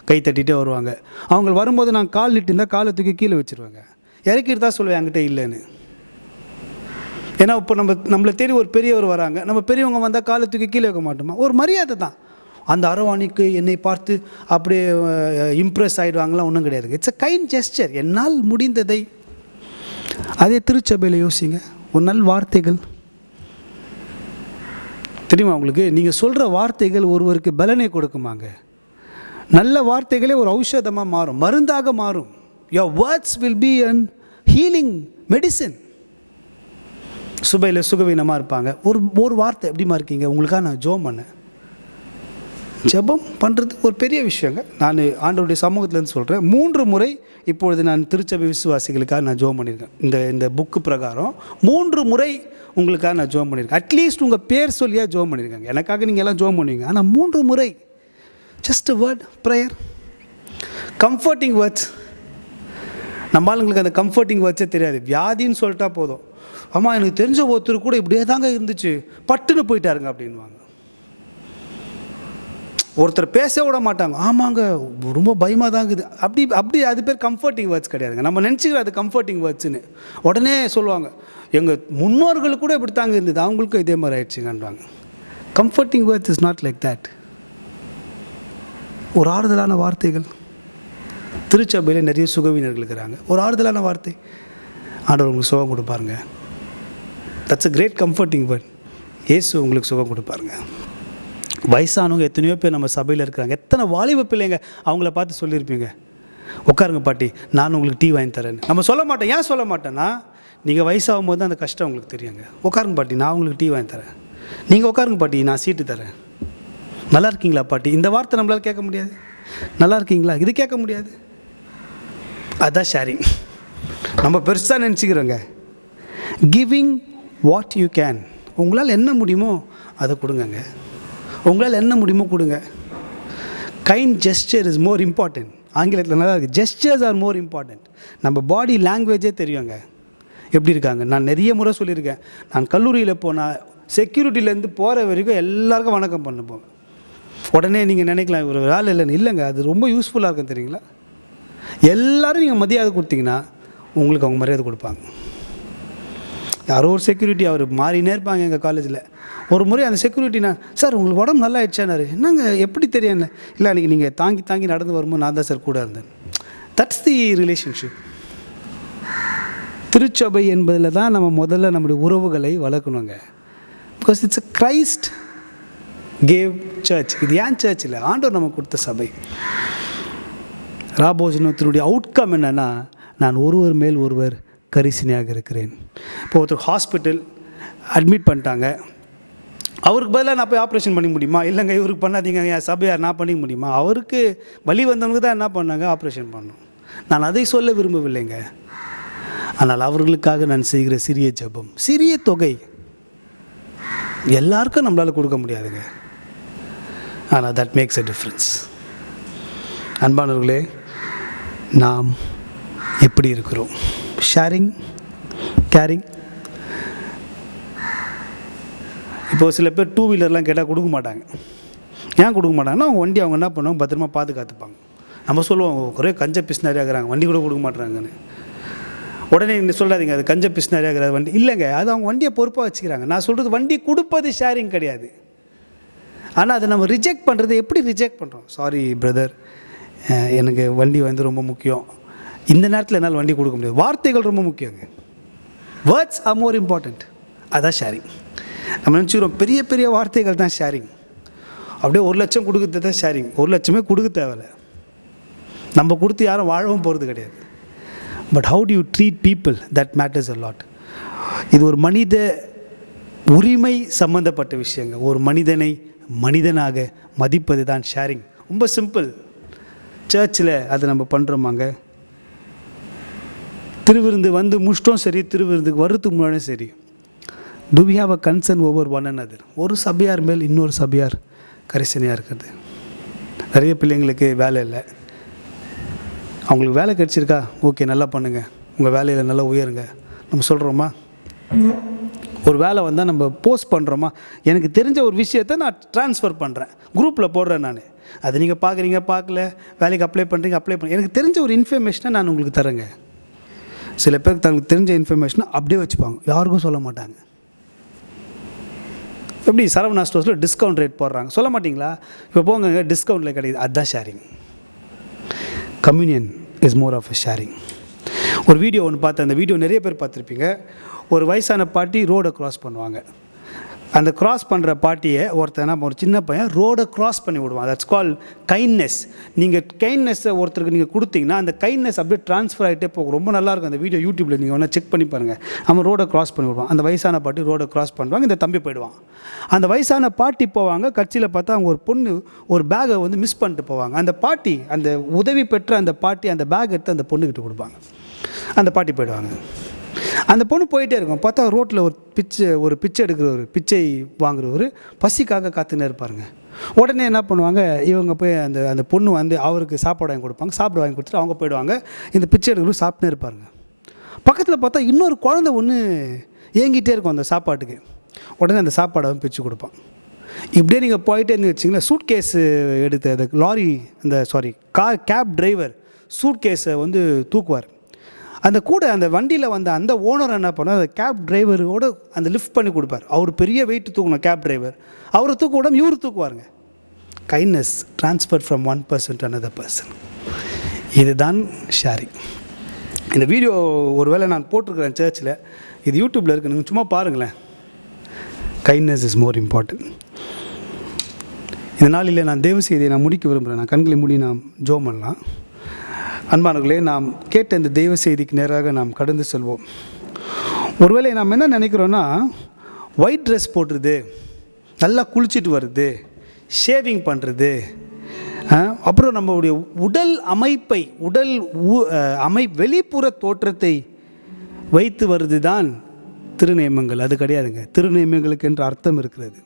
கை தட்டிகிட்டே வருவாங்க. அவங்க வரும்போது நான் கால் நீட்டு இருந்தால் காலை தூக்கி கீழே வச்சுருவாங்க, இறக்கிட்டு தான் சொல்லுவேன் என்கிட்ட இல்லைன்னு. ஏன்னா இப்போ நம்மளை தேடி ஒரு பெரியவர் வராங்க, நம்ம பெரியவங்க வந்தால் காலை தூக்கி கீழே வைக்க மாட்டோமா, ஒரு மரியாதை தான். அந்த அரவாணிக்கு என்னை பார்த்து அப்படியே இம்ப்ரெஸ் ஆகிடுவாங்களாம் ஒன்றும் கிடையாது. It's a kind gesture. என்னால் முடிந்ததை. அதே திருச்சபையில் யோசிங்க, ஒரு நல் வார்த்தைகள் தெரியுமா உங்களுக்கு, நீங்கள் சொல்கிற வார்த்தைகள் ஒருவருக்கு பலனை கொடுக்குமாங்க. நல்ல வார்த்தைகளே ஒரு ஔஷதமாக மாறும், மருந்தாக மாறும். your words will be an healing medicine. சுபையில் சுகவீனமாக இருப்பாங்க, ஒரு வார்த்தை எப்படிமா இருக்கீங்க, உங்களுக்காக நான் ஜெபம் பண்ணேன். ஜெபம் பண்ணுறது ஒரு பெரிய விஷயங்க. நான் ஆண்டவருடைய சமூகத்திலேருந்து சொல்கிறேன், 3 முறை இப்பொழுது நான் திருச்சபை விசுவாசிகளுக்காக நான் ஜெபம் பண்ணியிருக்கேன். இந்த புக்கு பிரகாரம் 3 முறை உங்களுக்காக நான் ஜெபம் பண்ணியிருக்கேன். அட்லீஸ்ட் உங்கள் பேர் சொல்லியாக ஜெபம் பண்ணியிருக்காங்க. எனக்காக நீங்கள் எல்லாம் ஜெபம் பண்ணுவீங்க, ஆனால் 3 முறை just a word prayer, comforting words. நம்ம ஆளுங்களுக்கு அந்த கம்ஃபர்டிங் வேர்ட்ஸே தெரியாது. வியாதின்னு சொல்லிட்டா போதும், அம்மா எனக்கு தெரிஞ்ச ஒருத்தர் கூட இப்படியே தாங்க இருந்துச்சு, பட்டுன்னு போயிட்டாருங்க அப்படின்வாங்க. ஒருத்தர் பேச விட மாட்டாங்க, ஆமாங்க ரொம்ப பயமாக தாங்குது, அப்படி அது பேர் கம்ஃபர்டிங் வேர்ட்ஸ் கிடையாதுங்க. நம்ம நினச்சிக்கிற அது கம்ஃபர்டிங் வேர்ட்ஸ்ன்னு உடனே சொல்லுவாங்க, எங்கள் முன்னோர்களுக்கு கூட இப்படி தாங்க இருந்தது, அவங்களுக்கும் இதே மாதிரி ஆயிடுச்சுங்கன்றாங்க. Comforting words is not like that. ஒரு ஆறுதலான வார்த்தைகள். திருச்சபையில் நிறைய சுகவீனர்கள் இருக்கிறாங்க, ஒரு ஆறுதலான வார்த்தை, ஆண்டவர் உங்களுக்கு சுகம் கொடுப்பாருங்க. That's a great comforting word. இயேசு உங்களுக்கு சுகம் கொடுப்பாருங்க. வயசானவங்க எத்தனையோ பேர் நம்ம சபையில் இருக்கிறாங்க, எத்தனை வாலிப பிள்ளைங்க, அவங்கள பார்த்து சொல்லியிருப்பீங்க, உட்காருங்க பாட்டி நான் உங்களுக்கு டீ வாங்கி தரேன்னு. நம்ம சொல்ல மாட்டோம். ஏன் சொல்ல மாட்டேன்னா, நீங்கள் வயசாகும் போது தான் அந்த கஷ்டம் உங்களுக்கு தெரியுங்க. உட்காருங்க பாட்டி நான் உங்களுக்கு டீ வாங்கி தரேன், நீங்கள் உட்காருங்க பாட்டி நான் சீட்டு தரேன். நல்லா இருக்கீங்களா பாட்டி, இந்த வார்த்தை நம்மளால் கேட்க முடியாது. நல்லா இருக்கீங்களா இது கேட்க முடியாது. அதுதான் ஷேரிங். நம்ம பெருசாக நினச்சிக்கிறோங்க. Giving what you can. உங்களால் என்ன முடியுமோ அதை கொடுங்கங்க, உங்களால் என்ன முடியுமோ கொடுங்க. Kind gesture is more important. ஆங்கிலத்தில் நல்லா இருக்குது, ஜெஸ்டர்ஸ் ஆர் மோர் இம்பார்ட்டன்ட். நம்ம பாடி லாங்குவேஜே தெரியுங்க எப்படி இருக்காங்க. நான் நிறைய முறை சொல்லியிருக்கேன், நான் கல்லூரியில் போனால் செக்யூரிட்டிலேருந்து போகிற வரைக்கும் எல்லாருக்கும் வணக்கம் பண்ண போவேன். உடனே நீங்கள் நினைக்கலாம் இவர் வேலை இல்லைங்க, அது ரொம்ப யூஸ்ஃபுல்லாக இருக்கும் தெரியுங்களா. எல்லோரும் நீங்கள் மரியாதை கொடுத்தீங்கன்னா உங்களுக்கு அவங்க மரியாதை கொடுப்பாங்க. யாரோ ஒரு செக்யூரிட்டி அவர் மாறினே இருப்பாங்க எங்கள் காலேஜில். ஒரு முறை அந்த செக்யூரிட்டி, நான் சார் உங்களுக்கு உடம்பு நல்லா ஆயிடுச்சானாரு. என்னங்க எப்படி தெரியும், இல்லை அன்றைக்கி நீங்கள் தாங்கி நடந்து வரும்போது நான் தான் சார் கூட இருந்தேன். That's the relationship. திருச்சபை என்பதில் தான் நம்ம முதல்ல நம்முடைய உறவுகளை வளர்க்கணுங்க. Because it's a Christ gave church. இது ஏன் சர்ச் இல்லை, ஆண்டவர் நமக்கு கொடுத்த சபை. ராபோஜனத்தினுடைய அவுட்கம் என்னென்னா, நான் ஒருவர் மேல் ஒருவர் கரிசனையாக இருக்கிறேன். இப்போ ஒருத்தர் ஹாஸ்பிட்டல் அட்மிட் பண்ணிட்டாங்க, அவருக்கு பதிலாக நான் போய் ஆப்ரேஷன் பண்ணிக்க முடியுமா? இல்லைங்க இவருக்கு பண்ணாதீங்க, என் சபையார் நான் பண்ணிக்க முடியுமா? அவருக்கு வலி வந்தவனுக்கு தான் என்ன பண்ணாங்க, ஆப்ரேஷன் பண்ணணும். நான் அதை சொல்ல விரும்பவில்லைங்க. ஆனால் அவர்களுக்காக நான் செய்கிற சிறிய ஜெபம், சிறிய தொகை எல்லாருக்கும் நம்மளால் கொடுக்க முடியாதுங்க, ஆனால் தட் மேக்ஸ் அ டிஃப்ரென்ஸ். அன்பானவர்களே, நாம் எப்படி இருக்கிறோம்? Sharing, caring. இப்போது சில பேர் 2 வீலர்லாம் கேட்டால் கொடுக்க மாட்டாங்க. ஏன் கொடுக்க மாட்டாங்கன்னா, அவங்க வண்டி அவங்க என்ன பண்ணுவாங்க, பத்திரமா பாதுகாத்துப்பாங்க. நம்ம சொல்லுவோம் ஒரே கஞ்ச பிஸ்னாரியாக இருக்கிறாங்க, வண்டி கூட கொடுக்க மாட்டுறாங்கன்னு. உடனே நீங்கள் சொல்லாதீங்க அது கஞ்ச பிஸ்னாரியாக இருக்கிற வண்டி இல்லைங்க, அது அவங்க வண்டியை பொறுப்பாக வச்சுக்கிறாங்க. நான் சொல்கிறது வண்டி கொடுப்பது ஷேரிங் கிடையாது. ஆனால் அதை நம்ம ரிஜெக்ட் பண்ணுறது எப்படி ரிஜெக்ட் பண்ணுறோம்? சாரி பிரதர், எனக்கு வண்டி வந்து ரொம்ப முக்கியம், இந்த நேரத்தில் என்னால் வண்டி கொடுக்க முடியாது. வார்த்தைகள் ரொம்ப முக்கியங்க. வேர்ட்ஸ் ஆர் மோர் இம்பார்ட்டண்ட். அதான் ஷேரிங். நம்ம நினச்சிக்கிறோம் பெரிய பெரிய வார்த்தைகள் தான் ஷேரிங். அப்படியே 1 லட்சம் கொடுக்குறது தான் ஷேரிங். 1 லட்சமே கொடுக்க தேவையில்லை. நம்ம கொடுத்து யாரும் வாழவும் போகிறது கிடையாது. But how to you treat people, that matters a lot. இது ஒரு மனித உரிமை சம்பந்தப்பட்ட விஷயங்க. ஒரு மனிதனை மனிதனாக மதிப்பது தான் ஷேரிங். ரொம்ப சிம்பிள். சர்ச்சில் அதை நம்ம பண்ணுறோமாங்க. திருவிருந்து வந்து முடிச்சிட்டோம் சரி, திருவிருந்துக்கு வர்றதுக்கு முன்னாடி சரி, do we have a concern over one another? ஒரு சபையார் மேல் இன்னொரு சபையார் கரிசனையாக இருக்கிறது. நிறைய பிள்ளைங்களுக்கு வேலை இல்லை. அவங்களுக்கு வேலை கிடச்சிருக்கா, ஓகே நல்லா பண்ணுங்கள், உங்கள் வேலையில் நல்லா உயருங்க நம்ம சொல்கிறோமா? ஒரு வேலை வந்தால் நம்ம போஸ்ட் பண்ணுறோமா? எனக்கு தெரிஞ்ச ஒரு விஷயத்தை நான் ட்ரான்ஸ்ஃபர் பண்ணுறேன், குரூப்பில் போடுறேன் நான். அது நீங்கள் பார்க்குறீங்க, பார்க்கல, வேலைக்கு அப்ளை பண்ணுறீங்க, அப்ளை பண்ண. எனக்கு தெரிஞ்ச ஒரு இன்ஃபர்மேஷனை நான் உங்களுக்கு தரேங்க. சில பேருக்கு தங்களுக்கு தெரிஞ்ச இன்ஃபர்மேஷனை அப்படியே வச்சுப்பாங்க, யாருக்கும் சொல்ல மாட்டாங்க. எப்படி சரவணா ஸ்டோர்ஸில் டிஸ்கவுண்ட் ரேட் போடுறாங்க, சொல்ல மாட்டிங்களா? இப்போ போங்க, டிஸ்கவுண்ட்டில் கிடையாது. அதுதான் sharing. Communion is more of a sharing. ஒரு வீடியோ ஒன்று பார்த்தேன். அந்த வீடியோ நிறைய பேர் பார்த்துருப்பீங்க. ஒரு வயசான பாட்டி ரோடை க்ராஸ் பண்ணுவாங்க. அந்த க்ராஸ் பண்ணுற பாட்டியை ஒருத்தனா, ஒரு சின்ன பையன் ரோடை க்ராஸ் பண்ணி விடுவான். That's call kindness. நீங்கள் கைண்ட்னஸை ஒருத்தருக்கு நீங்கள் கொடுத்தீங்கன்னா அந்த கைண்ட்னஸ் அப்படியே ட்ரான்ஸ்ஃபர் ஆகிட்டே போகும். ரொம்ப நல்லாயிருக்கும் அந்த வீடியோ. யூடியூப்பில் நீங்கள் வேணால் செக் பண்ணி பாருங்கள். அவன் ரோடை க்ராஸ் பண்ணி விடுவான். அந்த வயசான பாட்டி ரோடை க்ராஸ் பண்ணுவாங்க, இந்த தம்பி போயிடுவான். அந்த வயசான பாட்டி போவாங்க. கட்சியில் பார்த்தா அவங்க ஒரு பொண்ணு ஒரு பேகை வந்து மிஸ் பண்ணிட்டு போவாங்க. அந்த பாட்டி, அந்த உதவி பெற்ற அந்த பாட்டி அந்த பேக் எடுத்து அந்த பொண்ணுக்கிட்ட கொடுப்பாங்க. அந்த பாட்டி போயிடுவாங்க. அந்த பொண்ணு போயிட்டே இருக்கும். பார்த்தா ரோட்டில் ஒரு பிச்சை எடுக்கிறவர், பிச்சை வாங்குறவர் பசிக்காக காத்துன்னு இருப்பாருங்க. உடனே என்ன பண்ணுவாங்க, இவங்க போய் அந்த பொண்ணு வந்து அவருக்கு சாப்பாடு வாங்கி கொடுப்பாங்க. சாப்பிட வாங்கி கொடுத்துட்டு அவங்க போயிடுவாங்க. இந்த பிச்சை எடுக்கிறவர் சாப்பிட்டுனே இருப்பாருங்க. பக்கத்தில் பார்த்தா இன்னொரு குழந்தை ஒன்று ஏங்கிட்டே இருக்கும் அந்த சாப்பாட்டுக்கு. உடனே அந்த சாப்பாடை வந்து பிச்சு கொடுப்பான். இப்படியே நீங்கள் போயிட்டே இருந்து வச்சிங்களேன், சூட் கேஸு எடுத்து அந்த லாரி கேப் டிரைவர் சூட் கேஸை வந்து தூக்குவார். அந்த கூட அந்த வண்டியில் வந்த அந்த ஓனர் என்ன பண்ணார், அந்த கேப் டிரைவரோட அந்த லிஃப்ட் பண்ணி கொடுப்பார். அவர் பெரிய வெயிட் தூக்கணும் கேப் டிரைவர், அவரை தூக்க விடாமல் இவர் தூக்குவாருங்க. Kindness transfer from one person to another person. இதுதான் ஷேரிங். இந்த வீடியோ ஒருவேளை நான் போட்டிருக்கிறேன் சர்ச்சில், இது யூடியூப்பில் இருக்குது, நீங்கள் சும்மா பாருங்களேன். Kindness is more important. இந்த நாளில் நான் தேவ செய்தியை நான் முடிக்க விரும்புகிறேன். நான் கண்களை மூடி நாம் ஜெபம் பண்ணலாம். அன்பானவர்களே, நாம் கேட்ட இந்த தெய்வ செய்திக்கு நேராக நாம் கடந்து செல்வோம். ஒருவேளை நாம் என்ன நினைக்கிறோன்னா, ஒயிட் ட்ரெஸ் போடுறது, நல்லா குளிச்சுட்டு வருது, ஷேவிங் பண்ணுறது, அப்புறம் நம்மளுடைய உடல் அமைப்பை வெளிப்புற தோற்றத்தை வைத்து வருது தான் திருநியமங்கள். அது கிடையாதுங்க. திருநியமங்களுக்கு என்ற அர்த்தம் இருக்கிறது.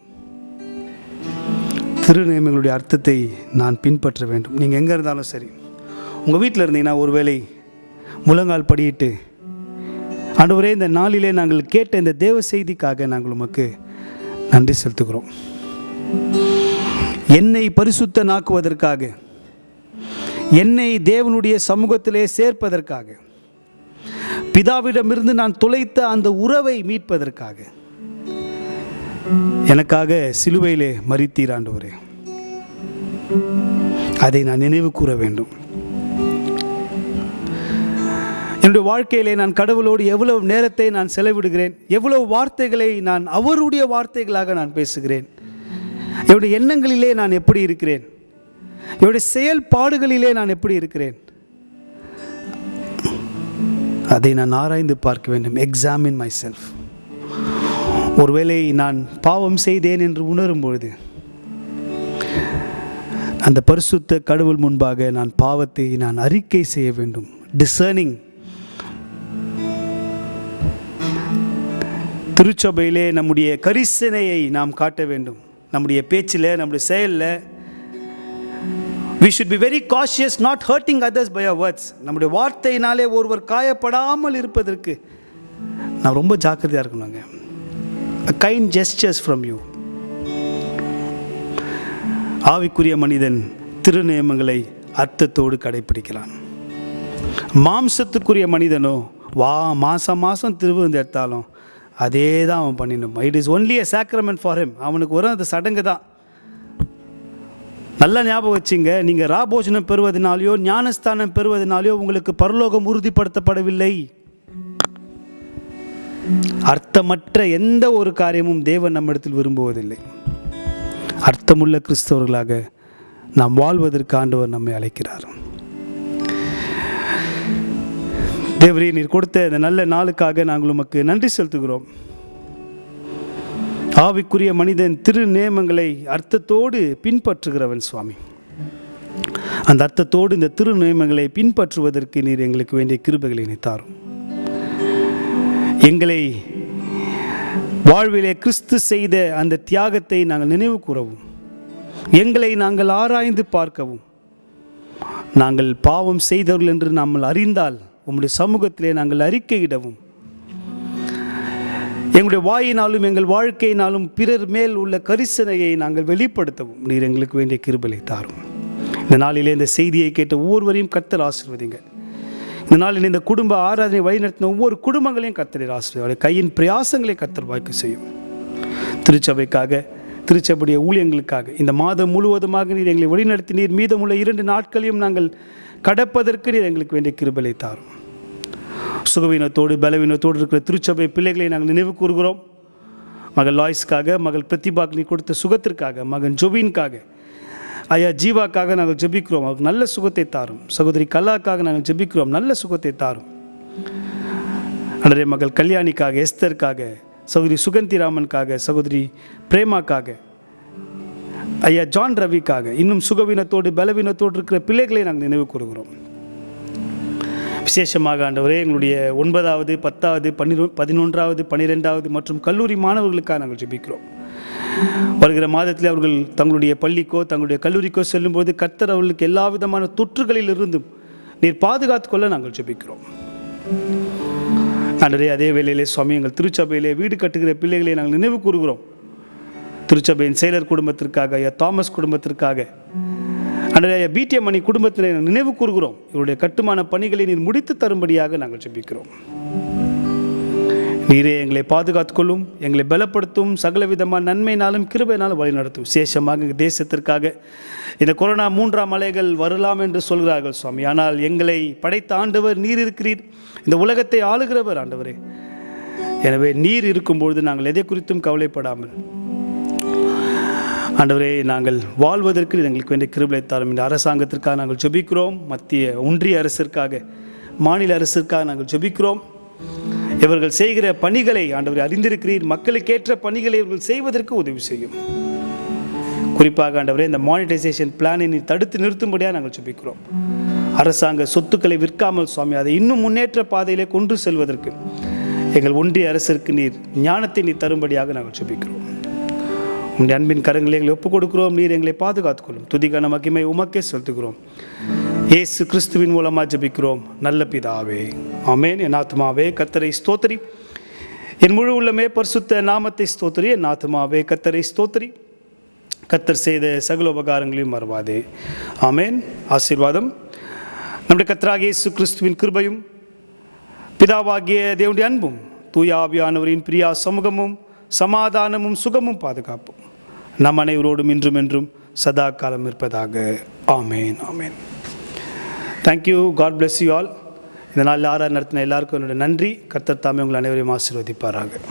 திருநியமங்களுடைய அர்த்தத்தை நான் பின்பற்ற வேண்டும். நீங்கள் எங்கே இருந்தாலும் சரி, உங்கள் வீட்டில் இருந்தீங்கன்னா ஒருவேளை முழங்கால் படியிட்டு, ஆண்டவரே இந்த நாளிலே நாங்கள் கேட்ட இந்த தேவ செய்திக்காக நாங்கள் உமக்கு நன்றி செலுத்துகிறோம். என்னை பரிசுத்தனாக்குவதற்காக, என்னை தேவனுடைய சமூகத்திலே சேர்ப்பதற்காக, பிதாவிடமிருந்து நான் தொலைத்த அந்த உறவை மீட்பதற்காக எனக்காக சிலுவையிலே மரித்தீர் ஆண்டவரே. அதை நான் நினைவு கூற வேண்டும். என்னுடைய வாழ்க்கையிலே நான் கடவுளோடு எவ்வளவு நேரத்தை நான் செலவிடுகிறேன், எவ்வளவு வார்த்தைகளை நான் அவருடைய வார்த்தைகளாக நான் பேசுகிறேன், என்னுடைய எண்ணங்களிலே நான் எப்படி இருக்கிறேன், என்னுடைய செயல்பாடுகளிலே நான் எப்படி இருக்கிறேன், அதை நான் ஆராய்ந்து பார்க்க வேண்டும். Examine my self. ஒருவேளை நான் பாவம் செய்தேன் என்று உணரும் பொழுது அந்த பரிசுத்த கடவுள் முன்பாக நான் பாவத்தை நான் அறிக்கை செய்ய வேண்டும். டிசர்னிங். திருச்சபையிலே நம்முடைய கரிசனையை நாம் காட்ட வேண்டும். நம்முடைய பேச்சில், நம்முடைய செயலில் we should be very cautious not hurting others by our words. நம்முடைய வார்த்தையினாலே ஒருவர் காயப்படாமல் இருப்பதற்கு நான் ரொம்ப ஜாக்கிரதையாக இருக்கணுங்க. A kind gestures from you. ஆவிக்குரிய மனிதன் திருநியமங்களை அர்த்தத்தோடு கடைப்பிடிக்கிறான். மாம்சத்துக்குரிய மனிதனோ மாதம் திருவிருந்து எடுத்தாலும் அதே தான் அவன் பண்ணிடணும். It is only a sacrament for him. அவனுக்கு வரும் அந்த சடங்கு தான். நல்லா ஞாபகம் வச்சுங்க, நீங்கள் ராபோஜனம் பெறுவதனாலையோ ஞானஸ்தானம் பெறுவதனாலையோ உங்களுக்கு பரலோகம் உறுதிப்படுத்தப்படவில்லை. அர்த்தமற்ற எந்த ஒரு காரியமும் தேவன் நம்மிடத்தில் விரும்புவதில்லை. அர்த்தமுள்ள கிறிஸ்தவர்களாக நாம் வாழ்வதற்கு ஆண்டவர் நம்மை அழைக்கிறார். தேவரே, நீர் கொடுத்த இந்த நல்ல நாளுக்காக நாங்கள் உமக்கு நன்றி செலுத்துகிறோம். ஆவிக்குரிய மனிதன் திரு நியமங்களை அர்த்தத்தோடு பின்பற்றுகிறவன் சுவாமி. அந்த அர்த்தத்தோடு இந்த திரு நியமங்களை பின்பற்றுவதற்கு நீர் எங்களுக்கு வேண்டிய கிருபைகளை தாரும். எங்களை வாழ்விலே கிறிஸ்து செய்த அந்த தியாகத்தை நாங்கள் நினைவு கூறவும், எங்களை நாங்கள் ஆராய்ந்து பார்க்கவும், நாங்கள் பாவம் செய்தவர்கள் என்று நாம் அறிந்தால் உம்முடைய சமூகத்திலே நாங்கள் அறிக்கையிடவும், எங்களுடைய வாயினாலும் எங்கள் வாழ்க்கையினாலும் பிறர் மேல் உள்ள கரிசனையை நாங்கள் வெளிப்படுத்தவும் நீர் எங்களுக்கு வேண்டிய கிருபையை தாரும். இந்த நாளிலே இந்த செய்தியை கேட்ட ஒவ்வொருவரையும் கர்த்தர் ஆசீர்வதிங்க. இந்த நாளில் இந்த குடும்ப ஆராதனை வழிநடத்தின ஒவ்வொரு குடும்பங்களையும் கர்த்தர் ஆசீர்வதிங்க. கையின் பிரயாசங்களை கர்த்தர் வாய்க்கு செய்யும். திருச்சபைக்காக, திருச்சபையுடைய ஊழியங்களுக்காக இந்த மாதம் முழுவதுமாக நீர் எங்களை வழிநடத்தி நீர் மீதமுள்ள 2 நாட்களையும் நாங்கள் கடப்பதற்கு நீர் எங்களுக்கு வேண்டிய கிருபையை தாரும். சுகவீனத்தோடு பலவீனத்தோடு இருக்கிற திருச்சபை பிள்ளைகளை நாங்கள் நினைவு கூறுகிறோம். மகள் லாய்ஸ்க்காக, மகள் பிரதிபாக்கு நீ கொடுத்த சுகத்திற்காக, மகன் ஜொபீனுக்காக, ஐயா ஜீவாக்காக நாங்கள் ஜெபிக்கிறோம். அவருக்கு நல்ல சுகத்தை தாரும். சகோதரி கல்லாக்காக நாங்கள் ஜெபிக்கிறோம், நல்ல சுகத்தை தாரும். அன்றே மகள் கல்யாணிக்காக, எஸ்தருக்காக, சகோதரி சுகந்திராமனுக்காக, சகோதரி பிரேமாக்காக, ஐயா ஜான் ரவிக்காக, இன்னும் சுகவீனத்தோடு பலவீனத்தோடு இருக்கிற பிள்ளைகளை நாங்கள் நினைவு கூறுகிறோம். விசேஷமாக ஆண்டவரே, எங்களுடைய 9வது 10வது 11வது 12வது மற்றும் கல்லூரி மாணவர்களுக்காக நாங்கள் ஜெபிக்கிறோம். வருகிற மாதத்தில் அவர்கள் தங்களுடைய பள்ளிக்கோ தங்களுடைய கல்லூரிக்கோ செல்லும்போது கர்த்தர் அவர்களுக்கு எல்லா விதமான தொற்றுகளில் இருந்தும் நீர் பாதுகாத்து கொள்ள நாங்கள் ஜெபிக்கிறோம். ஆண்டவரே, அதே வேளையிலே சுவாமி, எங்கள் திருச்சபையிலே வீடு கட்டுகிற பிள்ளைகளை நாங்கள் நினைவு கூறுகிறோம். திருச்சபையின் செயலர் குடும்பத்திற்காக, ஐயா தாமஸ் குடும்பத்திற்காக, அன்றைய பிடிஎம் மணி குடும்பத்தினை நினைவு கூறுகிறோம். இவருடைய கட்டுமான பணிகளை நீர் முடித்து தரும்படியாக நாங்கள் ஜெபிக்கிறோம். நீரே எங்களை பாதுகாத்துக்கொள்ளும், எங்களை பலப்படுத்தும், சகல விதமான நன்மையினாலும் கிருபையினாலும் வழிநடத்தும். விசேஷமாக எங்கள் தேசத்திற்காக இந்த கொரோனா 3ஆம் அலைகள் வரலாம் என்று சொல்கிறார்கள் சுவாமி. ஆனால் எங்களை படைத்த ஆண்டவர் நீர் இருக்கிறீர், இந்த உலகத்தை ஆளுகிறவர் ஆண்டவரே. எனவே நீர் இருக்கும்பொழுது நாங்கள் எதை குறித்தும் கவலைப்படாமல் ஆண்டவரே, நாங்கள் வாழ்வதற்கு எங்களுக்கு வேண்டிய கிருபையை தாரும். இந்த அரசாங்கத்திற்காக நாங்கள் ஜெபிக்கிறோம். மத்திய ஒன்றிய அரசிற்காக, மாநில அரசிற்காக நாங்கள் ஜெபிக்கிறோம். இவர்கள் செய்கிற பணிகளை ஆண்டவரை அறிந்திருக்கிறீர். மக்களுக்கேற்ற பணிகளை இவர்கள் செய்வதற்கு உதவி செய்யும். குறிப்பாக ஆண்டவரே, இந்த மானிட்டைசேஷன் பிளானை நீ தடுத்து நிறுத்தும்படியாக நாங்கள் ஜெபிக்கிறோம். அரசாங்க சொத்துக்களை விற்காமல் சுவாமி அதை இன்னும் முன்னேற்ற பாதையிலே கொண்டு செல்வதற்கு எங்கள் ஒன்றிய அரசிற்கு நீர் ஞானத்தை நீ தரும்படியாக நாங்கள் ஜெபிக்கிறோம். உங்களுடைய அன்பின் கரங்களை எங்களை ஒப்புக் கொடுக்கிறோம். நீர் எங்களை பாதுகாத்துக்கொள்ளும். துதிக்கான மகிமை உமக்கே செலுத்துகிறோம். இயேசு கிறிஸ்துவின் மூலமாக ஜெபிக்கிறோம் நல்ல பிதாவே, ஆமென். என் ஆத்துமாவே கர்த்தரை ஸ்தோத்திரி, என் முழு உள்ளமே பரிசுத்த நாமத்தை ஸ்தோத்திரி. என் ஆத்துமாவே கர்த்தரை ஸ்தோத்திரி, கர்த்தர் செய்த சகல உபகாரங்களையும் மறவாதே. ஆமென். ஆசீர்வாதம். நம்முடைய கர்த்தராகிய இயேசு கிறிஸ்துவின் கிருபையும் பிதாவாகிய தேவனுடைய அன்பும் தூய ஆவியானவரின் பிரியா சமூகமும் சமாதானமும் சுகமும் பாதுகாப்பும் நம் அனைவரோடும் இன்றும் என்றும் சதா காலம் இருப்பதாக. ஆமேன், ஆமேன். Thank you. God bless you all. இந்த நாளில் ஆராதனை நடத்தின எல்லாருக்கும் என்னுடைய நன்றி. கர்த்தர் தாமே உங்கள் அனைவரையும் ஆசீர்வதிப்பாராக.